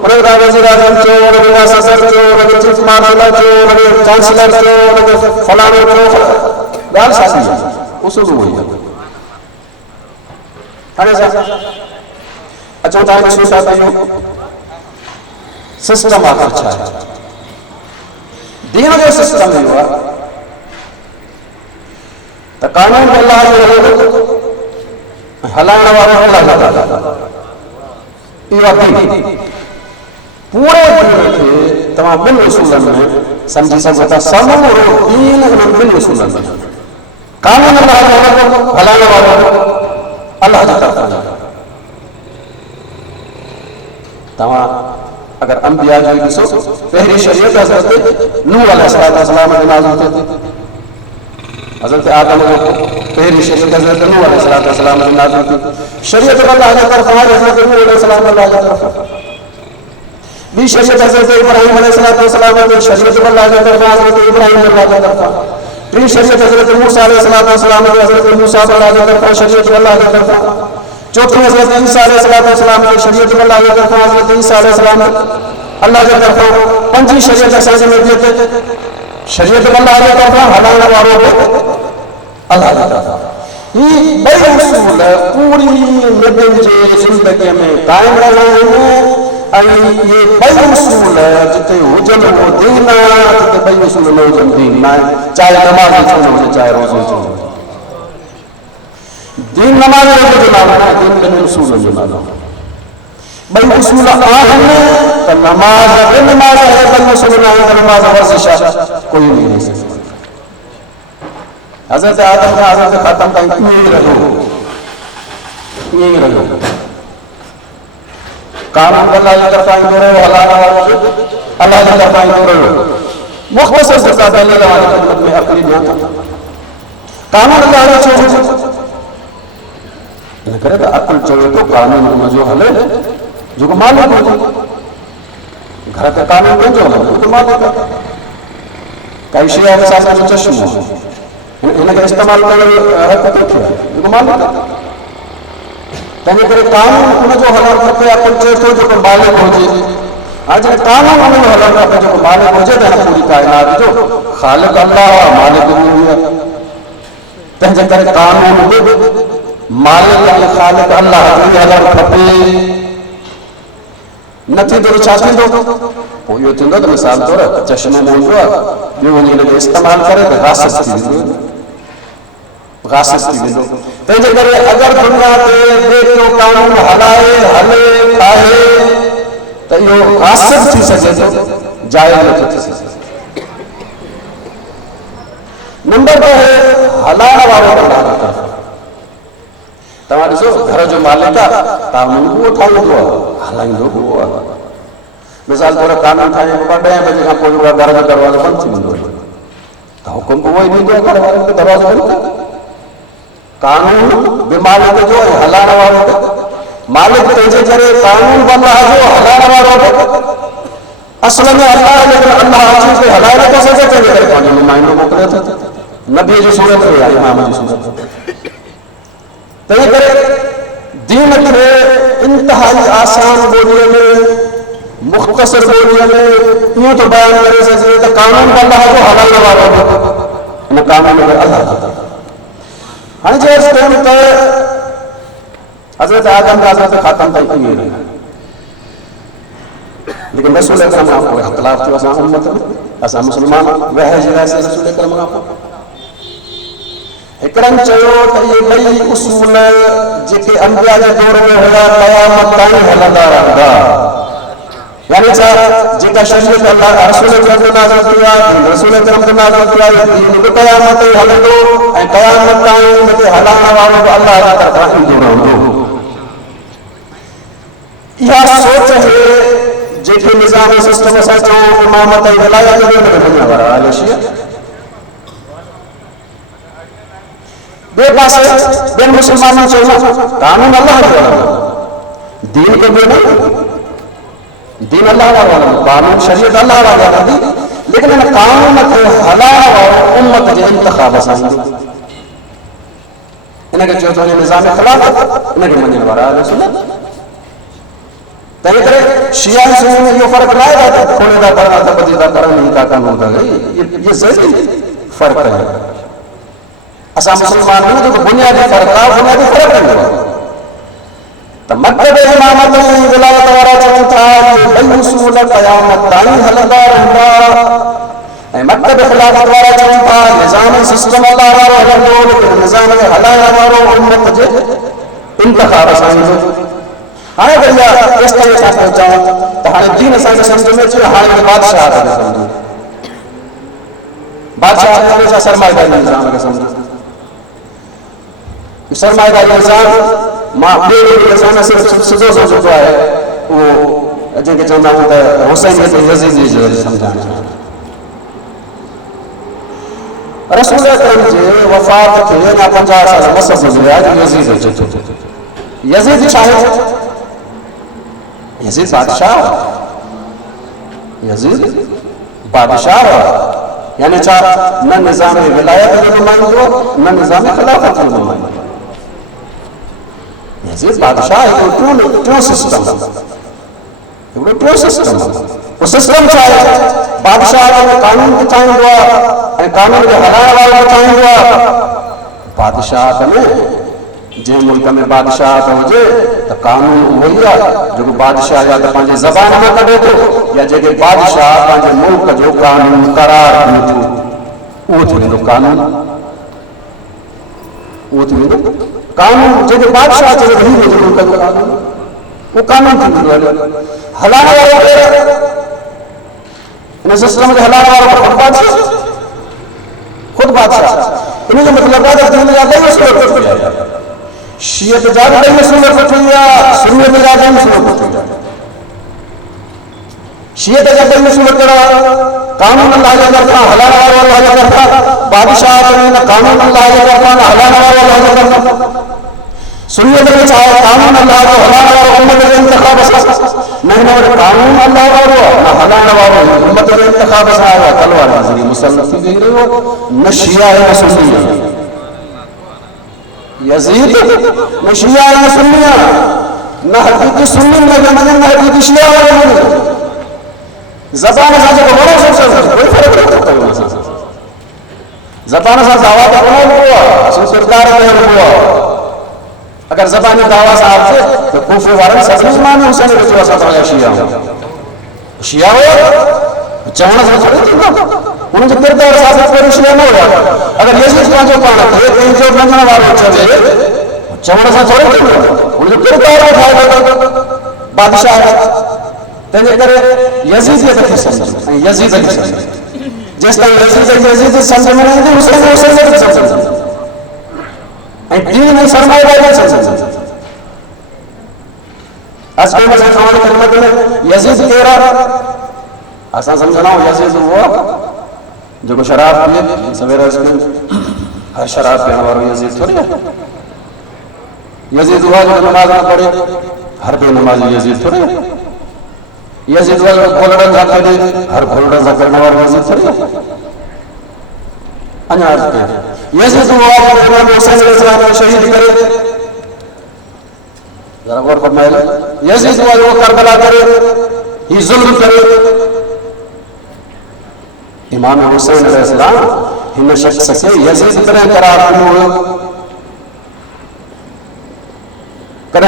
उनका वज़ीर आज़म जो उनका सदर जो उनका चीफ मार्शल जो उनका चांसलर जो उनका फलानो जो गाल साथी उसूल वही है हाणे अचो था ॾिसो साथियो सिस्टम आख़िर छा आहे दीन जो सिस्टम इहो आहे त कानून अल्लाह जो हलाइण वारो अल्लाह ताला इहो दीन पूरे दीन खे तव्हां ॿिनि उसूलनि में सम्झी सघो था समूरो दीन हिन ॿिनि उसूलनि में कानून अल्लाह जो हलाइण वारो अल्लाह जी तरफ़ां तव्हां अगर अंबिया जो ॾिसो पहिरीं शरीयत हज़रत नूह अलैहिस्सलाम जो नाज़िल थिए थी हज़रत आदम जो पहिरीं शरीयत हज़रत नूह अलैहिस्सलाम जो नाज़िल थी शरीयत अल्लाह जी तरफ़ां हज़रत नूह अलैहिस्सलाम अल्लाह जी तरफ़ां ॿी शरीयत हज़रत इब्राहिम अलैहिस्सलाम जो शरीयत अल्लाह जी तरफ़ां हज़रत इब्राहिम अल्लाह जी तरफ़ां टी शरीयत हज़रत मूसा अलैहिस्सलाम जो हज़रत मूसा अल्लाह जी तरफ़ां शरीयत अल्लाह जी तरफ़ां चौथी हज़रत ईसा अलैहिस्सलाम जो शरीयत अल्लाह जी तरफ़ां हज़रत ईसा अलैहिस्सलाम अल्लाह जी तरफ़ां पंजी शरीयत असांजे में थिए शरीयत अल्लाह जी तरफ़ां हलाइण वारो अल्लाह जी तरफ़ां ही ॿई उसूल पूरी नबियुनि जे ज़िंदगीअ में क़ाइम रहिया आहिनि ऐं इहे ॿई उसूल जिते हुजनि उहो दीन आहे जिते ॿई उसूल न हुजनि दीन न आहे चाहे नमाज़ छो न हुजे चाहे रोज़ो छो न हुजे दीन नमाज़ जो नालो आहे दीन ॿिनि उसूलनि जो नालो ॿई उसूल आहिनि त नमाज़ बि नमाज़ आहे ॿई उसूल न आहिनि त नमाज़ वर्ज़िश आहे कोई नहीं रही सघे हज़रत आदम खां हज़रत ख़ातम ताईं ईअं ई रहियो कानून अल्लाह जी तरफ़ां ईंदो रहियो हलाइण वारो अल्लाह जी तरफ़ां ईंदो रहियो मुख़्तसर जेका पहले तव्हांजी ख़िदमत में अकली ॾियां थो कानून अल्लाह जो छो हुजे इन करे त अकुल चवे थो कानून हुनजो हले जेको मालिक हुजे घर ते कानून पंहिंजो हले जेको मालिक आहे काई शइ आहे सां जो चश्मो हिनखे इस्तेमालु करण हक़ किथे आहे, जेको मालिक आहे। तंहिंजे करे कानून उनजो हलणु खपे, अपन चए थो जेको मालिक हुजे। हाणे जॾहिं कानून उनजो हलणु खपे जेको मालिक हुजे त हिन पूरी काइनात जो ख़ालिक अल्लाह आहे, मालिक उहो आहे। तंहिंजे करे कानून बि मालिक ऐं ख़ालिक अल्लाह जो हलणु खपे। न थींदो त छा थींदो? पोइ इहो थींदो त मिसाल तौर चश्मो हूंदो आहे, ॿियो वञी हिनखे इस्तेमालु करे त गासिब थी वेंदो, गासिब थी वेंदो। तंहिंजे करे अगरि दुनिया ते ॿियो कानून हलाए हले ठाहे त इहो गासिब थी सघे थो, जाइज़ नथो थी सघे। नंबर 2 हलाइण वारो अल्लाह जी तरफ़। तव्हां ॾिसो घर जो मालिक आहे, कानून उहो ठाहींदो आहे, हलाईंदो उहो आहे। मिसाल तौर कानून ठाहे 10 बजे खां पोइ घर जो दरवाज़ो बंदि थी वेंदो आहे त हुकुम उहो ई ॾींदो आहे घर वारनि खे दरवाज़ो बंदि कर। कानून बि मालिक जो ऐं हलाइण वारो बि मालिक। तंहिंजे करे कानून बि अल्लाह जो, हलाइण वारो बि असल में अल्लाह, लेकिन अल्लाह चीज़ खे हलाए नथो सघे। तंहिंजे करे पंहिंजो नुमाइंदो मोकिले थो, नबीअ जी सूरत में या इमाम जी सूरत में। तंहिंजे करे दीन खे इंतिहाई आसान ॿोलीअ में, मुख़्तसर ॿोलीअ में इहो थो बयानु करे सघे त कानून बि अल्लाह जो, हलाइण वारो बि हिन कानून खे अल्लाह जो। हाणे चयोसि कोन त हज़रत आदम खां हज़रत ख़ातम ताईं इहे रही, लेकिन रसूल अकरम खां पोइ इख़्तिलाफ़ थियो असां उम्मत में, असां मुस्लमान वहय जे लाइ रसूल अकरम खां पोइ हिकिड़नि चयो त इहे ॿई उसूल जेके अंबिया जे दौर में हुया क़यामत ताईं हलंदा रहंदा। यानी छा, जेका शरीयत अल्लाह रसूल अकरम ते नाज़िल थी आहे, रसूल अकरम ते नाज़िल थी आहे, दीन बि क़यामत ताईं हलंदो ऐं क़यामत ताईं हुनखे हलाइण वारो बि अल्लाह जी तरफ़ां ईंदो रहंदो। इहा सोच आहे जेके निज़ाम सिस्टम सां चऊं इमामत ऐं विलायत में मञण वारा आले शिया। ॿिए पासे ॿियनि मुस्लमाननि चयो कानून अल्लाह जो हलंदो, दीन खे बि न, दीन अल्लाह वारो हलंदो, कानून शरीयत अल्लाह वारी हलंदी, लेकिन हिन कानून खे हलाइण वारो उम्मत जे इंतिखाब सां ईंदो। हिनखे चयो थो निज़ाम ख़िलाफ़त, हिनखे मञण वारा आले सुन्नत। तंहिं करे शिया सुन्नी में इहो फ़र्क़ु न आहे त थोरे था करनि त वधीक था करनि, ही का कानून था कनि, इहे ज़रूरी फ़र्क़ु आहे। असां मुस्लमान आहियूं, जेको बुनियादी फ़र्क़ु आहे, बुनियादी फ़र्क़ु ईंदो आहे त मक़सद इमामत ऐं विलायत वारा चवनि था ॿई उसूल क़यामत ताईं हलंदा रहंदा, ऐं मक़सद ख़िलाफ़त वारा चवनि था निज़ाम सिस्टम अल्लाह वारो हलंदो, लेकिन निज़ाम खे हलाइण वारो उम्मत जे इंतिखाब सां ईंदो। हाणे भैया केसि ताईं असां पहुचाऊं त हाणे दीन असांखे सम्झ में अचे, हाणे बादशाह खे सम्झो, बादशाह हमेशह सरमाएदारी निज़ाम खे सम्झो। सरमाएदारी निज़ाम मां ॿिए असां न सिर्फ़ु सिधो सोचंदो आहे, उहो जंहिंखे चवंदा आहियूं त हुसैन ते यज़ीदी जो सम्झाइण। रसूल अकरम जे वफ़ात खे अञा 50 साल मस गुज़रिया, यज़ीद अचे थो। यज़ीद छा आहे? यज़ीद बादशाह, यज़ीद बादशाह, यानी छा, न निज़ाम विलायत जो नुमाइंदो, न निज़ाम ख़िलाफ़त जो नुमाइंदो। यज़ीद बादशाह हिकिड़ो टियों सिस्टम, हिकिड़ो टियों सिस्टम। वो सिस्टम छा आहे? बादशाह कानून बि ठाहींदो आहे ऐं कानून खे हलाइण वारो बि ठाहींदो आहे। बादशाह में जंहिं मुल्क में बादशाह हुजे त कानून उहो ई आहे जेको बादशाह या त पंहिंजे ज़बान मां कढे थो, या जेके बादशाह पंहिंजे मुल्क जो कानून करार ॾिए थो, उहो थी वेंदो कानून। उहो थी वेंदो कानून, जेके बादशाह चए वही मुंहिंजे मुल्क जो कानून, उहो कानून थी वेंदो। हलाइण वारो हिन सिस्टम खे हलाइण वारो ख़ुदि बादशाह। इन जो मतिलबु आहे त दीन जा ॿई उसूल टुटी विया, शियत जा बि ॿई उसूल टुटी विया, सुन्नत जा ॿई उसूल टुटी विया। शियत जा ॿई उसूल कहिड़ा? कानून अल्लाह जे तरफ़ां, हलाइण वारो अल्लाह जे तरफ़ां। बादशाह कानून अल्लाह जे तरफ़ां, हलाइण वारो अल्लाह जे तरफ़ां। سنت کے چاہے قانون اللہ کو ہلانا اور امت کے انتخاب نہیں نہ قانون اللہ اور نہ ہلانا اور امت کے انتخاب سے آیا تلوار حاضری مسلم کی گئی ہو نہ شیعہ ہے نہ سنی یزید نہ شیعہ ہے نہ سنی نہ حقیقی سنی نہ حقیقی شیعہ ہے زبان سے جو بڑا سب کوئی فرق نہیں پڑتا زبان سے دعویٰ کرنا ہوا اصل سردار میں ہوا اگر زبانی دعویٰ صاحب سے تو کوفے والے سب امام حسین رضی اللہ عنہ شیعہ ہو چاہنا سے چھوڑے تھے انہوں نے کردار صاحب پر شیعہ نہ ہوا اگر یزید کا جو پانا تھے کہیں جو بننے والے چلے چاہنا سے چھوڑے تھے انہوں نے کردار اٹھایا بادشاہ تینے کرے یزید کے تک سمجھ یزید کے سمجھ جس طرح یزید سمجھ میں نہیں تھی حسین کے سمجھ دین میں سرمایہ داری سمجھ آج کے مسئلہ سوال کلمت میں یزید کہہ رہا آسان سمجھنا ہو یزید ہوا جو کو شراب پیے سویرہ اس کے ہر شراب پینے والوں یزید تھوڑی ہے یزید ہوا جو نماز نہ پڑھے ہر بے نمازی یزید تھوڑی ہے یزید ہوا جو گھولڑا جا کرے ہر گھولڑا جا کرنے والوں یزید تھوڑی ہے انجاز پہ یزید ہوا جو امام حسین علیہ السلام کو شہید کرے ذرا غور فرمائے یزید ہوا جو کربلا کرے یہ ظلم کرے امام حسین علیہ السلام ہن شخص سے یزید کرے قرار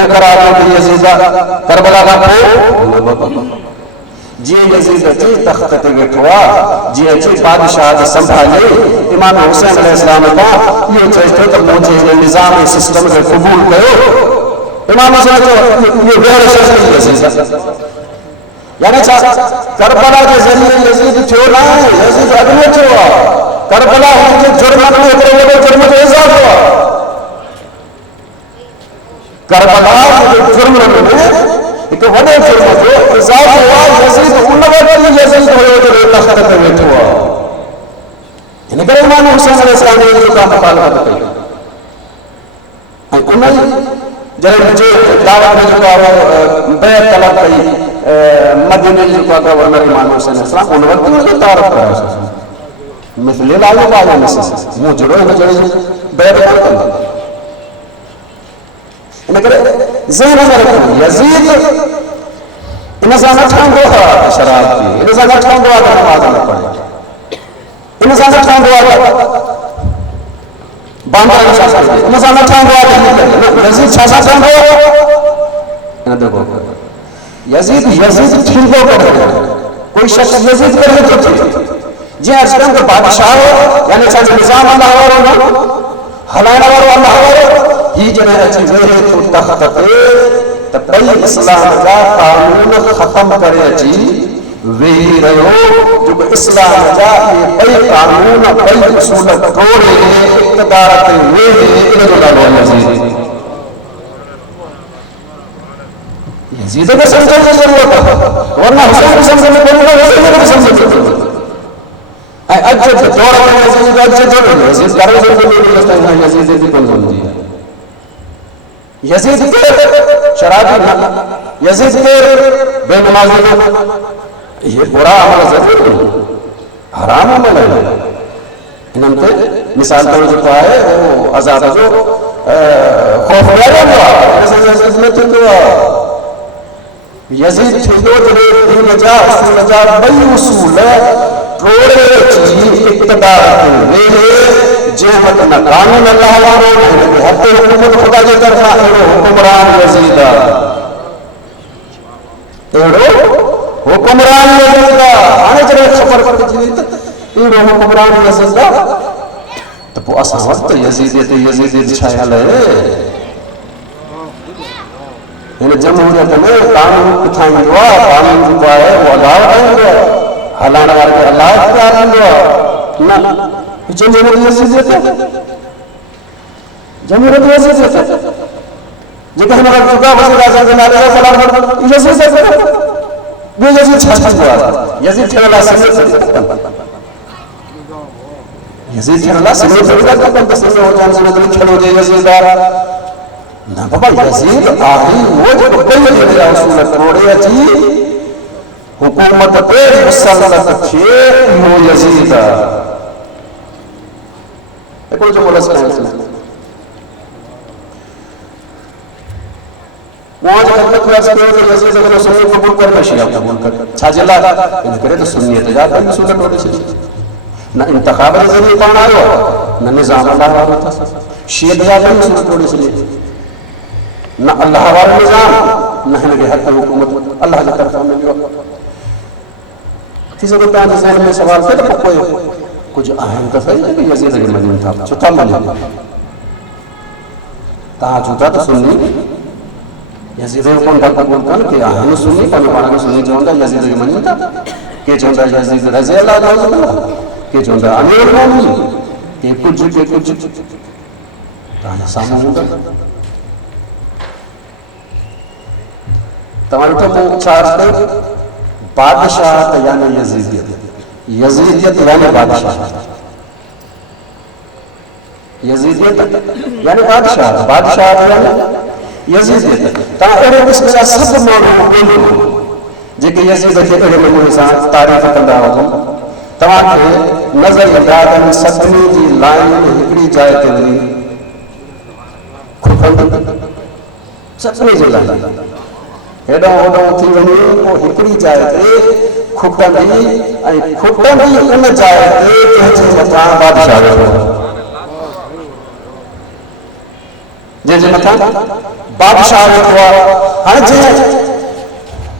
کرے یزیدہ کربلا کا پھول جی یزید اچھی تخت تے بیٹھوا جی اچھی بادشاہ سنبھالے امام حسین علیہ السلام کا یہ چاہتے تو مجھے نظام سسٹم سے قبول کرو امام حسین کو یہ غیر شرعی یزید یعنی کربلا کے ذریعے یزید چھوڑا ہے یزید اگلے چھوڑا کربلا ہونے کے جرمت میں جرمت اضافہ ہوا کربلا کے جرمت میں ایک بڑے جرمت ہے اضافہ ہوا یزید ان وقت یزید ہوئے جو تخت پہ بیٹھا ہوا یعنی کہ امام حسین علیہ السلام نے جو کام مطالبہ کی انہیں جب مجھے دعوت میں جو بیعت طلب کی مدینہ جو کا گورنر امام حسین علیہ السلام ان وقت مجھے تعارف کرا مثل لالو بالا مسیح مجھے بیعت کرتا انہیں کہ ذہن ہمارے کریں یزید انہیں زیادہ ٹھانڈ ہوا شراب کی انہیں زیادہ ٹھانڈ ہوا کہ نماز نہ پڑھے انہیں زیادہ ٹھانڈ ہوا باندھا نشاہ کرتے انہیں زیادہ ٹھانڈ ہوا کہ یزید چھاسا ٹھانڈ ہوا انہیں دیکھو یزید ٹھنگو کر رہے کوئی شخص یزید کر رہے تو جی ارسلم کے بادشاہ ہو یعنی چاہتے نظام اللہ ہو حلائنہ ہو اللہ ہو یہ جنہیں اچھی ویرے تو تخت پہ تبئی اسلام کا قانون ختم کرے اچھی ویری رہے ہو جو اسلام کا یہ بئی قانون بئی اصول توڑے اقتدارت ویرے انہیں اللہ علیہ عزیز یزید کا سمجھنے کی ضرورت ہے ورنہ حسین کو سمجھنے کو حسین کو سمجھنے کی ضرورت ہے اجد دور میں یزید اجد دور یزید کرو سے کوئی نہیں ہے یزید کی کون سمجھی ہے یزید کے شرابی یزید کے بے نمازی یہ برا عمل ضرور ہے حرام عمل ہے انہوں نے مثال طور جو کہا ہے وہ عذاب جو خوف لگا ہوا یزید میں تو یزید چھوڑو جنہیں دین نجا اصول نجا بئی اصول ہے توڑے چیز اقتدار ہوئے جہت نہ قانون اللہ وارو حد حکومت خدا جے طرفا ایڑو حکمران یزیدہ ایڑو حکمران یزیدہ آنے جرے خبر پر جیتا ایڑو حکمران یزیدہ تو وہ آسان وقت یزید چھایا لے یعنی جمہوریت میں قانون کتھائیں گوا قانون جو ہے وہ اللہ آئیں گوا حلانا والے کے اللہ اختیار گوا نا جمہوریت یزیدیت ہے جمہوریت یزیدیت ہے جب ہمارا جگہ وزیر اعظم کے نالے سلام یزیدیت ہے وہ یزید چھاچا گوا یزید چھڑا اللہ سمیت سے یزید چھڑا اللہ سمیت سے ہو جان سے چھڑو دے یزیدہ نہ بابا یزید آخری وہ جو بڑی دے اصول توڑے اچھی حکومت پہ مسلط تھے وہ یزید ایک جو ملس کریں وہاں جو حکمت میں ایسا کریں کہ یزید اگر سنی قبول کر شیعہ قبول کر چھاجی اللہ ان کرے تو سنیت جاتا ہے اصول توڑے سے نہ انتخاب ذریعے کون آئے ہو نہ نظام اللہ والا تھا شیعہ جاتا ہے اصول توڑے سے نہ اللہ والا نظام نہ ہنگے حق حکومت اللہ کی طرف میں جو تیسے کو پہنے ذہن میں سوال تھے تو کوئی کچھ اہم کا صحیح ہے کہ یزید اگر مجنون تھا چھتا مجنون تاہا چھتا تو سننی یزید اگر کون ڈاکتا بولتا ہے کہ اہم سننی پہنے پانا کو سننی چاہتا یزید اگر مجنون تھا کہ چاہتا یزید رضی اللہ علیہ وسلم کہ چاہتا امیر المومنین کہ کچھ تاہا سامنے ہوتا تمہارے تو وہ چار پر بادشاہ یعنی یزیدیت یزیدیت یعنی بادشاہ یزیدیت یعنی بادشاہ بادشاہ یعنی یزیدیت تاں اڑے اس میں سب مانو بولو جے کہ یزید کے اڑے میں انسان تعریف کندا ہو تمام کے نظر یاد صدمی دی لائن ہکڑی جائے تے نہیں کھپند صدمی دی لائن ایڈا اوڈا تھی ونی کو ہکڑی جائے تے کھٹندی ان جائے تے کہجے متا بادشاہ ہو جے متا بادشاہ ہوا ہر جے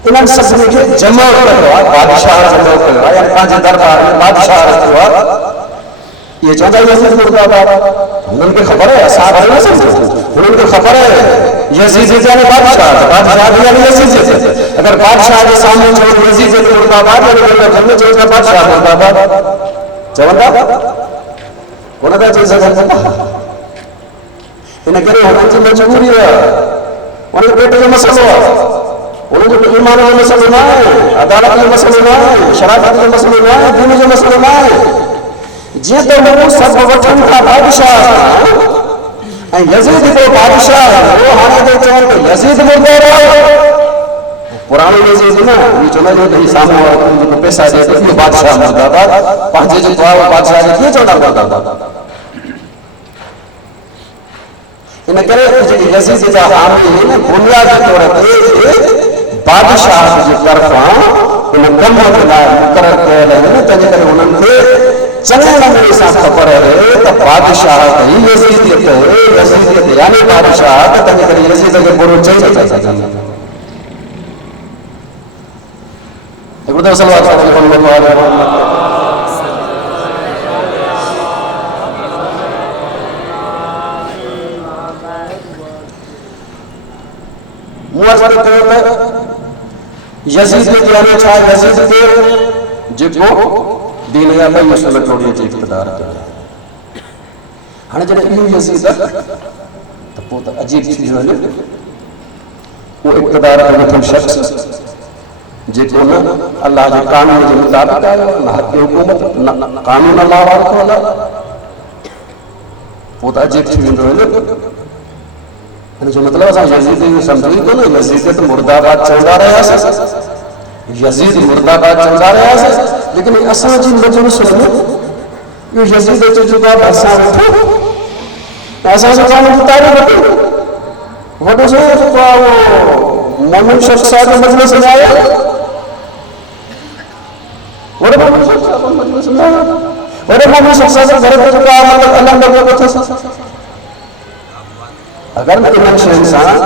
انہاں سب کے جمع کروا بادشاہ جمع کروا یا پانچ دربار میں بادشاہ ہوا یہ چاہتا ہے یزید مرتبہ انہوں کی خبر ہے صاحب ہے نہ سمجھو انہوں کی خبر ہے یزید یعنی بادشاہ یعنی یزید اگر بادشاہ کے سامنے چھوڑ یزید مرتبہ یعنی گھر میں چھوڑ بادشاہ مرتبہ چوندا کون دا چیز ہے انہیں کرے ہونا کی مجبوری ہے انہیں بیٹے کا مسئلہ انہیں جو ایمان کا مسئلہ نہ ہے عدالت کا مسئلہ نہ ہے شرافت کا مسئلہ نہ ہے دین کا مسئلہ نہ ہے جی تو وہ سب وطن کا بادشاہ یزید کو بادشاہ وہ ہانے دے چاہے تو یزید مردہ رہا قرآن یزید نا یہ چونہ جو دہی سامنے ہوا جو پیسہ دے تو یہ بادشاہ مردہ بات پانچے جو دعا بادشاہ دے یہ چونہ مردہ بات انہیں کرے یزید جا حامی ہے بنیادی طور پر بادشاہ جو طرفاں انہیں کم ہوتا ہے مقرر کیا ہے تجھے کرے انہوں نے چلے لگے ساتھ خبر ہے تو بادشاہ ہی یزیدیت ہے یزیدیت یعنی بادشاہ تو تجھے کرے یزید کے برو چاہیے چاہتا ہے ایک صلی اللہ علیہ وسلم موازنہ کرتے ہیں یزید یعنی چاہے یزید کے جب کو دین یا بھائی مسئلہ توڑیے چاہے اقتدار کرے ہاں جنہیں ایو یزید تو بہت عجیب چیز ہے وہ اقتدار کرنے تم شخص جے کو نا اللہ جو قانون جو مطابق آئے نہ حق حکومت نہ قانون اللہ وارک والا بہت عجیب چیز ہے جو مطلب ہے یزید یہ سمجھوئی کو نا یزید تو مردہ بات چلتا رہا ہے یزید مردہ بات چلتا رہا ہے لیکن اساں جی مجھے سنو یہ یزید تو جو بات اساں اٹھو اساں سے قانون کی تاریخ رکھو وہ سے وہ مومن شخص صاحب مجلس میں آیا وہ مومن شخص صاحب مجلس میں آیا وہ مومن شخص صاحب گھر پر جو کہا اللہ نے وہ تھا اگر میں انہیں انسان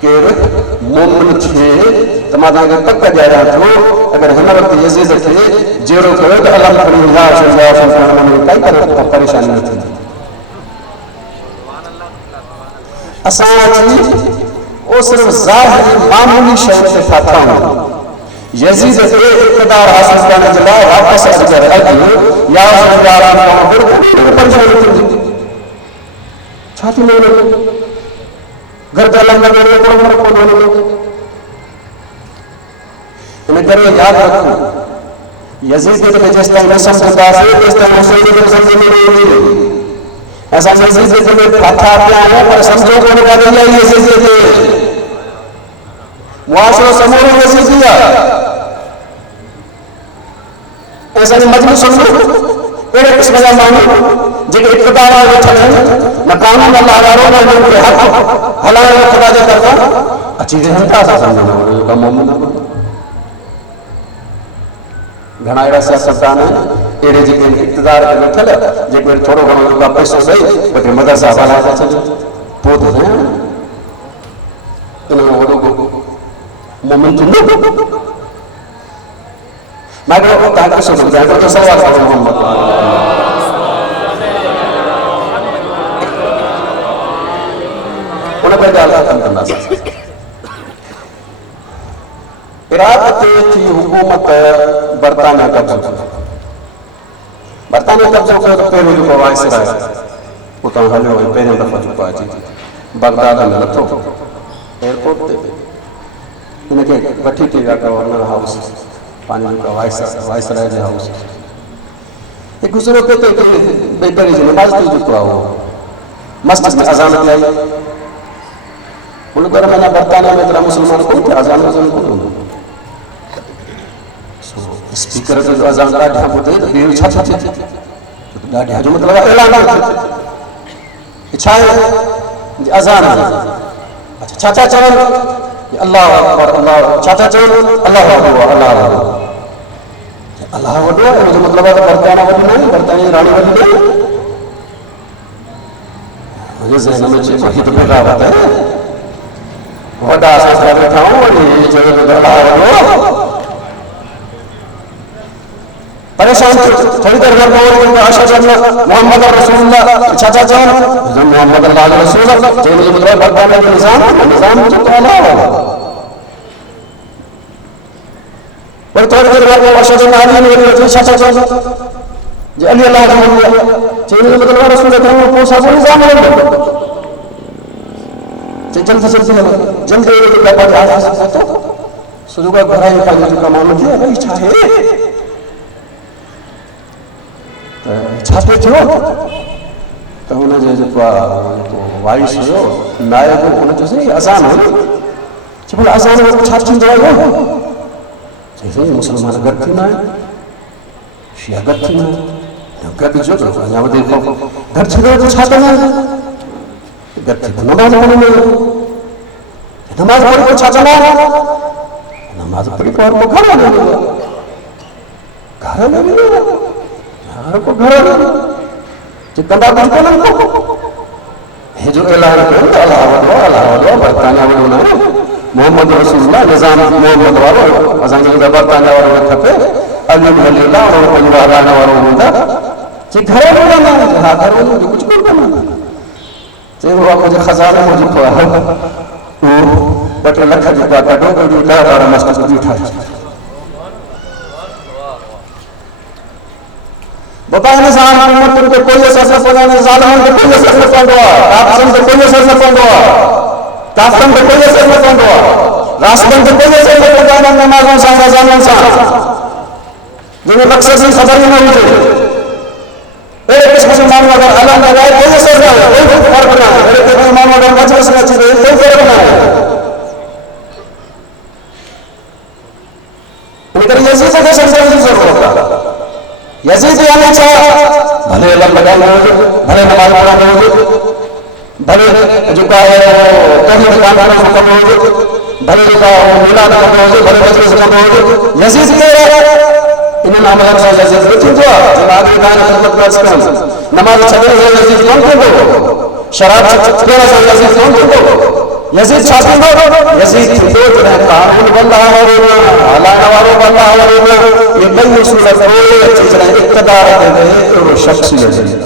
کہ مومن تھے تمہارا اگر پکا جا رہا تھو اگر ہمارا وقت یزید تھے جیرو کرو تو اللہ کری اللہ صلی اللہ علیہ وسلم نے کئی طرح پریشانی نہیں تھی اسان چیز وہ صرف ظاہری معمولی شہر سے پھاتا ہوں یزید کے اقتدار حاصل کرنے جلا واپس اگر اگل یا صلی اللہ علیہ وسلم پریشانی تھی چھاتی میں لوگ گھر کا لنگا میرے کو مرکو دونوں لوگ انہیں کرے یاد رکھو یزید کے جس طرح نسم کے پاس ہے جس طرح حسین کے نسم کے میرے ایسا یزید کے دل میں پتھا کیا ہے پر سمجھو کو نکا دیا یزید کے معاشرہ سمور یزید دیا ایسا نہیں مجلس سمجھو ایک قسم کا معنی جو کہ اقتدار آگے چلے نہ قانون اللہ علیہ نہ ان کے حق حلال خدا دے کرتا اچھی ذہن کا اساس سمجھنا کا مومن گھنا ایڑا سیاستدان ایڑے جو کہ اقتدار کے بیٹھل جو کہ تھوڑو گھنو کا پیسو صحیح بٹ مدرسہ حوالہ تھا چلے پوت ہیں انہوں نے وہ مومن چندو میں کہا تاکہ سنو جائے تو سوال کرو محمد انہیں پہلے اللہ ختم کرنا سکتا عراق تھی حکومت برطانیہ قبضہ برطانیہ قبضہ کو تو پہلے جو وائس رہا ہے وہ تو ہلے ہوئے پہلے دفعہ چکا جی بغداد میں لطو ایئرپورٹ تے انہیں کہ وٹھی تھی گورنر ہاؤس پانی کا وائس رہے جی ہاؤس ایک گزرو کہتے کہ بہتری جی نماز تو جکوا ہو مسجد میں اذان کی آئی انہوں نے میں نے برطانیہ میں اتنا مسلمان کو کہ اذان کو ہوں اسپیکر کے جو اذان کا ڈھا ہوتے ہیں تو یہ چھا چھا چھا ڈھا جو مطلب اعلان ہے چھائے اذان ہے اچھا چھا چھا چھا اللہ اکبر اللہ چاچا چون اللہ اکبر اللہ اکبر اللہ اکبر ہے جو مطلب ہے برطانیہ والی نہیں برطانیہ رانی والی نہیں مجھے ذہن میں چیز وہی تو بھیگا ہوتا ہے وڈا اساس کر رکھا ہوں وڈی جو اللہ اکبر پریشان تھوڑی دیر میں بول اشہد ان محمد رسول اللہ چاچا چون محمد اللہ رسول اللہ جو مطلب برطانیہ کا نظام جو تو اللہ والا اور تھوڑی دیر بعد اشہد ان علی نے چاچا چون جو علی اللہ رسول اللہ جو مطلب رسول اللہ کو سب نظام ہے جلد جلد کا بات آ سکتا تو سجو کا گھر ہے پاجو کا معاملہ ہے بھائی چاہے چھاپے تھو تو انہیں جو وائس ہو نائب انہیں جو سے اذان ہو چھو بول اذان ہو چھاپ چین جائے گا جیسے مسلمان گھر تھی نائے شیعہ گھر تھی نائے گھر جو تو یہاں دیکھو گھر تھی نائے تو چھاپے نائے گھر تھی تو نماز ہونے میں نماز پڑھی کو چھاپے نائے نماز پڑھی کو اور کو گھر ہونے میں گھر ہونے میں کو گھر جو کنڈا کچھ کو نہیں کو یہ جو اعلان کریں اللہ برطانیہ والا ہے محمد رسول اللہ نظام محمد والا ازان جو برطانیہ والا کھپے علی ولی اللہ اور کوئی والا والا ہوندا جی گھر والا نہ ہے ہاں گھر والا جو کچھ کو کرنا تے وہ مجھے خزانہ مجھے کو ہے بٹ لکھ جو کا کڈو جو دار مسجد میں اٹھا بتائیں نظام حکومت ان کو کوئی اثر نہ پڑا ظالموں کو کوئی اثر نہ پڑا کافروں کو کوئی اثر نہ پڑا کافروں کو کوئی اثر نہ پڑا راستوں کو کوئی اثر نہ پڑا نمازوں سے اذانوں سے جنہیں مقصد سے خبر ہی نہ ہوتی ایک قسم سے مان اگر اعلان لگائے کوئی اثر نہ ہے کوئی فرق نہ ہے ایک قسم مان اگر مجلس نہ چلے کوئی فرق نہ ہے لیکن یزید کو سمجھنے کی ضرورت ہے یزید آنا چاہا بھلے علم لگانا ہو بھلے نماز پڑھانا ہو بھلے جو کا توحید کا کام کرنا ہو بھلے جو کا میلاد کرنا ہو بھلے مجلس کرنا ہو یزید کے انہیں نام اللہ یزید کو چنجوا جب آدمی دائیں خدمت کا اسکان نماز چھڑے ہوئے یزید کون کو شراب چھڑے ہوئے یزید کون کو یزید چھاپیں گو یزید چھوٹ رہے قانون بندہ ہونا علانہ والوں بندہ ہونا یہ نئی صورت ہوئے چیز رہے اقتدار دے تو وہ شخص یزید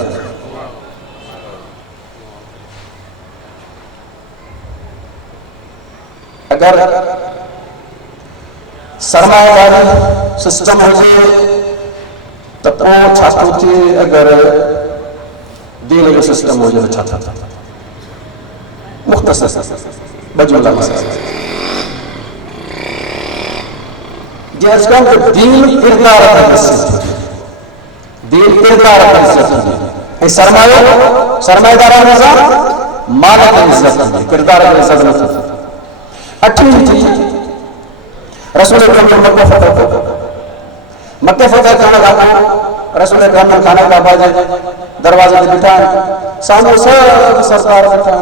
اگر سرمایہ داری سسٹم ہو جائے تب وہ چھاپوں تھی اگر دین جو سسٹم ہو جائے چھاتا تھا مختصر بجو اللہ مسئلہ جیس کا دین کردار اپنے سے دین کردار اپنے سے سرمایدار نظام مالک عزت کردار عزت نہ اٹھی تھی رسول اکرم نے مکہ فتح کرنے لگا رسول اکرم نے کھانا کا باجے دروازے پہ بٹھا سامنے سب سرکار بیٹھا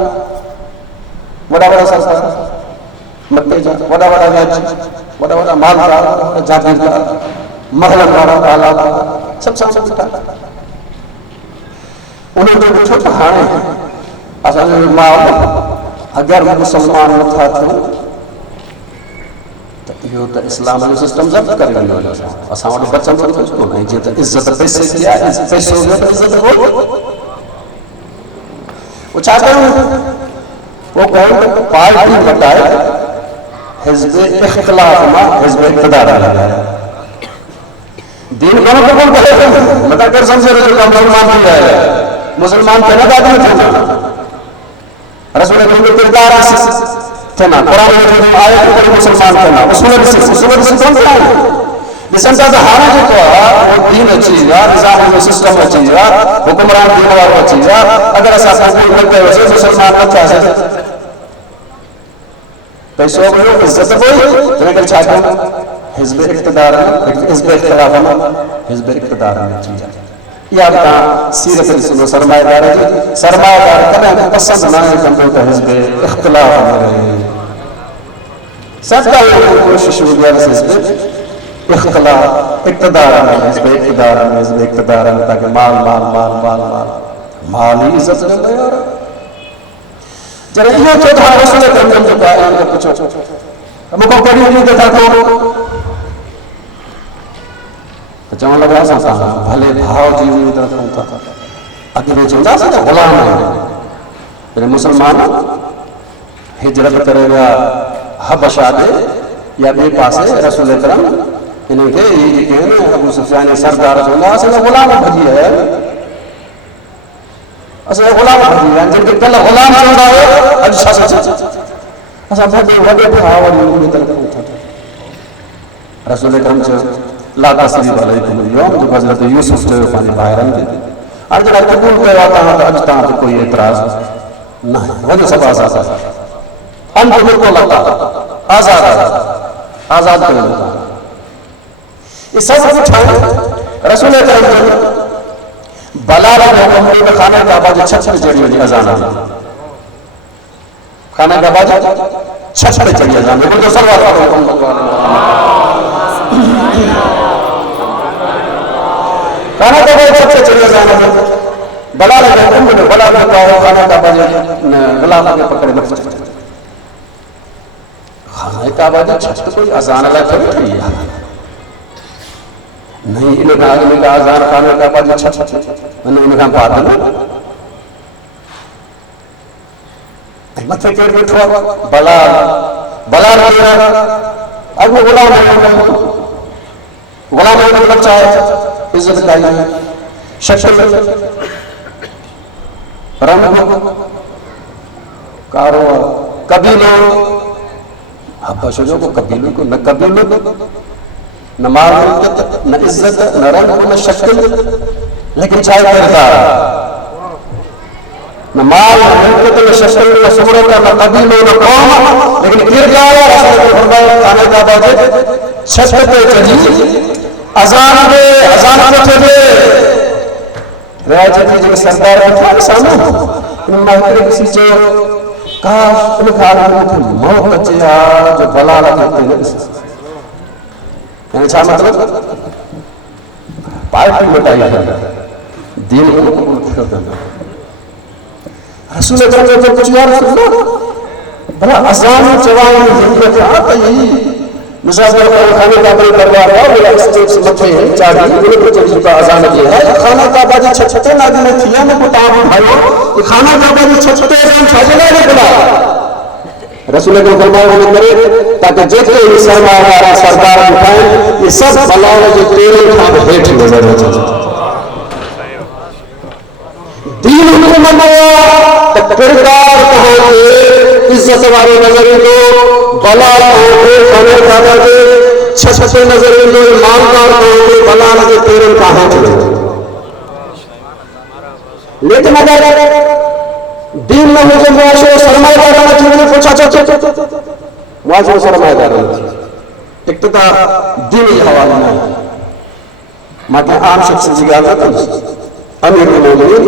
بڑا بڑا سرکار مکے جا بڑا بڑا گاج بڑا بڑا مالدار جاگیردار محلن والا آلہ سب سامنے بٹھا انہیں تو چھوٹا ہانے اصل ماں اگر مسلمان نہ تھا تو یہ تو اسلام جو سسٹم ضبط کر لیں گے اساں وٹھ بچن تو کچھ نہیں جے تو عزت پیسے کیا پیسے ہو گیا تو عزت ہو وہ چاہتے ہیں وہ کون پارٹی بتائے حزب اختلاف میں حزب اقتدار لگا دین کو کون کہے متا کر سمجھے جو مسلمان کی ہے مسلمان کہنا آدمی تھے رسول اکرم کے کردار تھے نا قرآن میں آیت کو مسلمان کہنا اصول سے کون کہنا جسن کا ہارا جو تو وہ دین اچھی گا نظام میں سسٹم اچھی گا حکمران دین وار اچھی گا اگر ایسا قبول کرتے ویسے مسلمان نہ تھا پیسوں کو عزت ہوئی تو میں کل چاہتا ہوں حزب اقتدار حزب اختلاف حزب اقتدار میں چیز یا بتا سیرت رسول سرمایہ دار ہے سرمایہ دار کبھی پسند نہ ہے کہ حزب اختلاف میں رہے سب کا کوشش ہو گیا حزب اختلاف اقتدار میں حزب اقتدار میں تاکہ مال مال مال مال مال مال ہی عزت لے لے یار جرے یہ جو تھا رسول اکرم جو کہا ان کو پوچھو ہم کو پڑھی نہیں دیتا تو چون لگا سا بھلے بھاؤ جی نہیں دیتا تھا اگے وہ چندا سا غلام ہے میرے مسلمان ہجرت کرے گا حبشہ دے یا بے پاسے رسول اکرم انہیں کہ یہ کہنے ابو سفیان سردار رسول اللہ صلی اللہ غلام بھجی ہے اصل غلام بھجی ہے جب کہ پہلے غلام چندا ہے اچھا سچ اصل بھجی وگے بھاؤ نہیں دیتا رسول اکرم سے لا تسریب علیکم اليوم جو حضرت یوسف جو پانی باہرن دے اور جب قبول کرواتا ہوں تو اجتا ہوں تو کوئی اعتراض نہیں وہ جو سب آزاد ہے ہم کو بالکل لگتا آزاد کر لیتا یہ سب اٹھائیں رسول اکرم بلال حکم میں خانہ کعبہ جو چھت پہ چڑھی ہوئی اذان خانہ کعبہ جو چھت پہ چڑھی اذان ہے جو سلوات کا حکم خانہ کعبہ چھت پہ چڑھی اذان ہے بلال حکم میں بلال کا خانہ کعبہ جو غلام کے پکڑے بچ خانہ کعبہ جو چھت پہ کوئی اذان اللہ کبھی نہیں ہے نہیں انہیں کہا آزان خانہ کعبہ جو چھت انہیں کہا پاتا نا مطلب کیڑ بیٹھوا بلال میرا اب وہ غلام ہے بچہ ہے عزت لائی ہے شکل رنگ کارو قبیلوں حبشوں کو قبیلوں کو نہ قبیلوں کو نہ مال نہ عزت نہ رنگ نہ شکل لیکن چاہے کردار نہ مال نہ ملکت نہ شکل نہ صورت نہ قبیلہ نہ قوم لیکن کردار خانہ کعبہ کے چھت پہ چڑھی اذان پہ رائے چڑھی جو سردار تھا سامنے ان ماہر کسی جو کاش ان کا موت چیا جو بلال کہتے ہیں یعنی چھا مطلب پارٹی بتائی ہے دین کو قبول کرتا ہے رسول اکرم نے کچھ یار سنا بھلا اذان جوان ضرورت ہے آتا یہی مثال پر خانہ کعبہ دربار ہے وہ اسٹیج سے مٹھے ہیں چاڑی وہ کو چڑھی چکا اذان کی ہے خانہ کعبہ جو چھتے لاگے میں تھیا میں کو تام بھائیو یہ خانہ کعبہ جو چھتے اذان چھاجنا ہے بلا رسول اکرم فرمایا وہ کرے تاکہ جتنے یہ سرمایہ سردار اٹھائیں یہ سب بلاؤں جو تیرے کھان ہیٹ نظر ہو جائے دین حکومت ہوا تو کردار کہاں کے عزت والے نظری کو بلا کہاں کے خانے کعبہ کے چھتے نظری کو ایماندار کہاں کے بلا لگے تیرے کہاں کے لیکن اگر دین نہ ہو جو معاشرے سرمایہ دارانہ چیزیں پوچھا چاہتے معاشرے سرمایہ دارانہ چیز اقتدا دینی حوالہ نہ ہے ماتے عام شخص جی گیا تھا امیر المومنین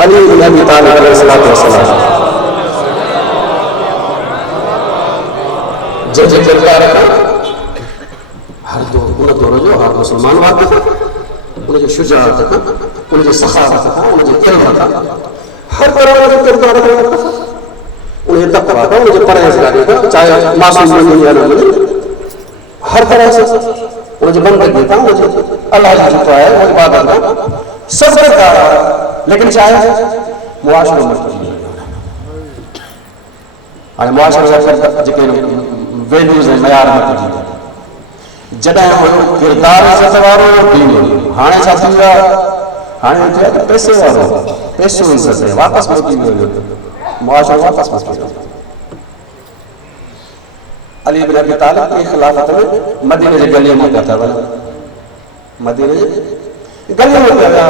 علی بن ابی طالب علیہ السلام جب کردار رکھا ہر دونوں جو ہر مسلمان واقع تھا انہیں جو شجاعت تھا انہیں جو سخاوت تھا انہیں جو علم تھا ہر طرح کا کردار رکھا انہیں تقویٰ تھا انہیں جو پرہیزگاری تھا چاہے معصوم بنی یا نہ بنی ہر طرح سے انہیں جو بندگی تھا انہیں جو اللہ جو ہے وہ عبادت تھا سب کردار لیکن چاہے معاشرے میں معاشرے ویلیوز ہیں معیار میں جڏهं هو کردار عزت وارو دین هاणे छा थी वियो हाणे थियो त पैसे वारो पैसो इज़त है वापस मोटी वियो मुआशरो वापस मोटी वियो अली इब्न अबी तालिब की खिलाफत में मदीने जे गली में था वञे मदीने जे गली में था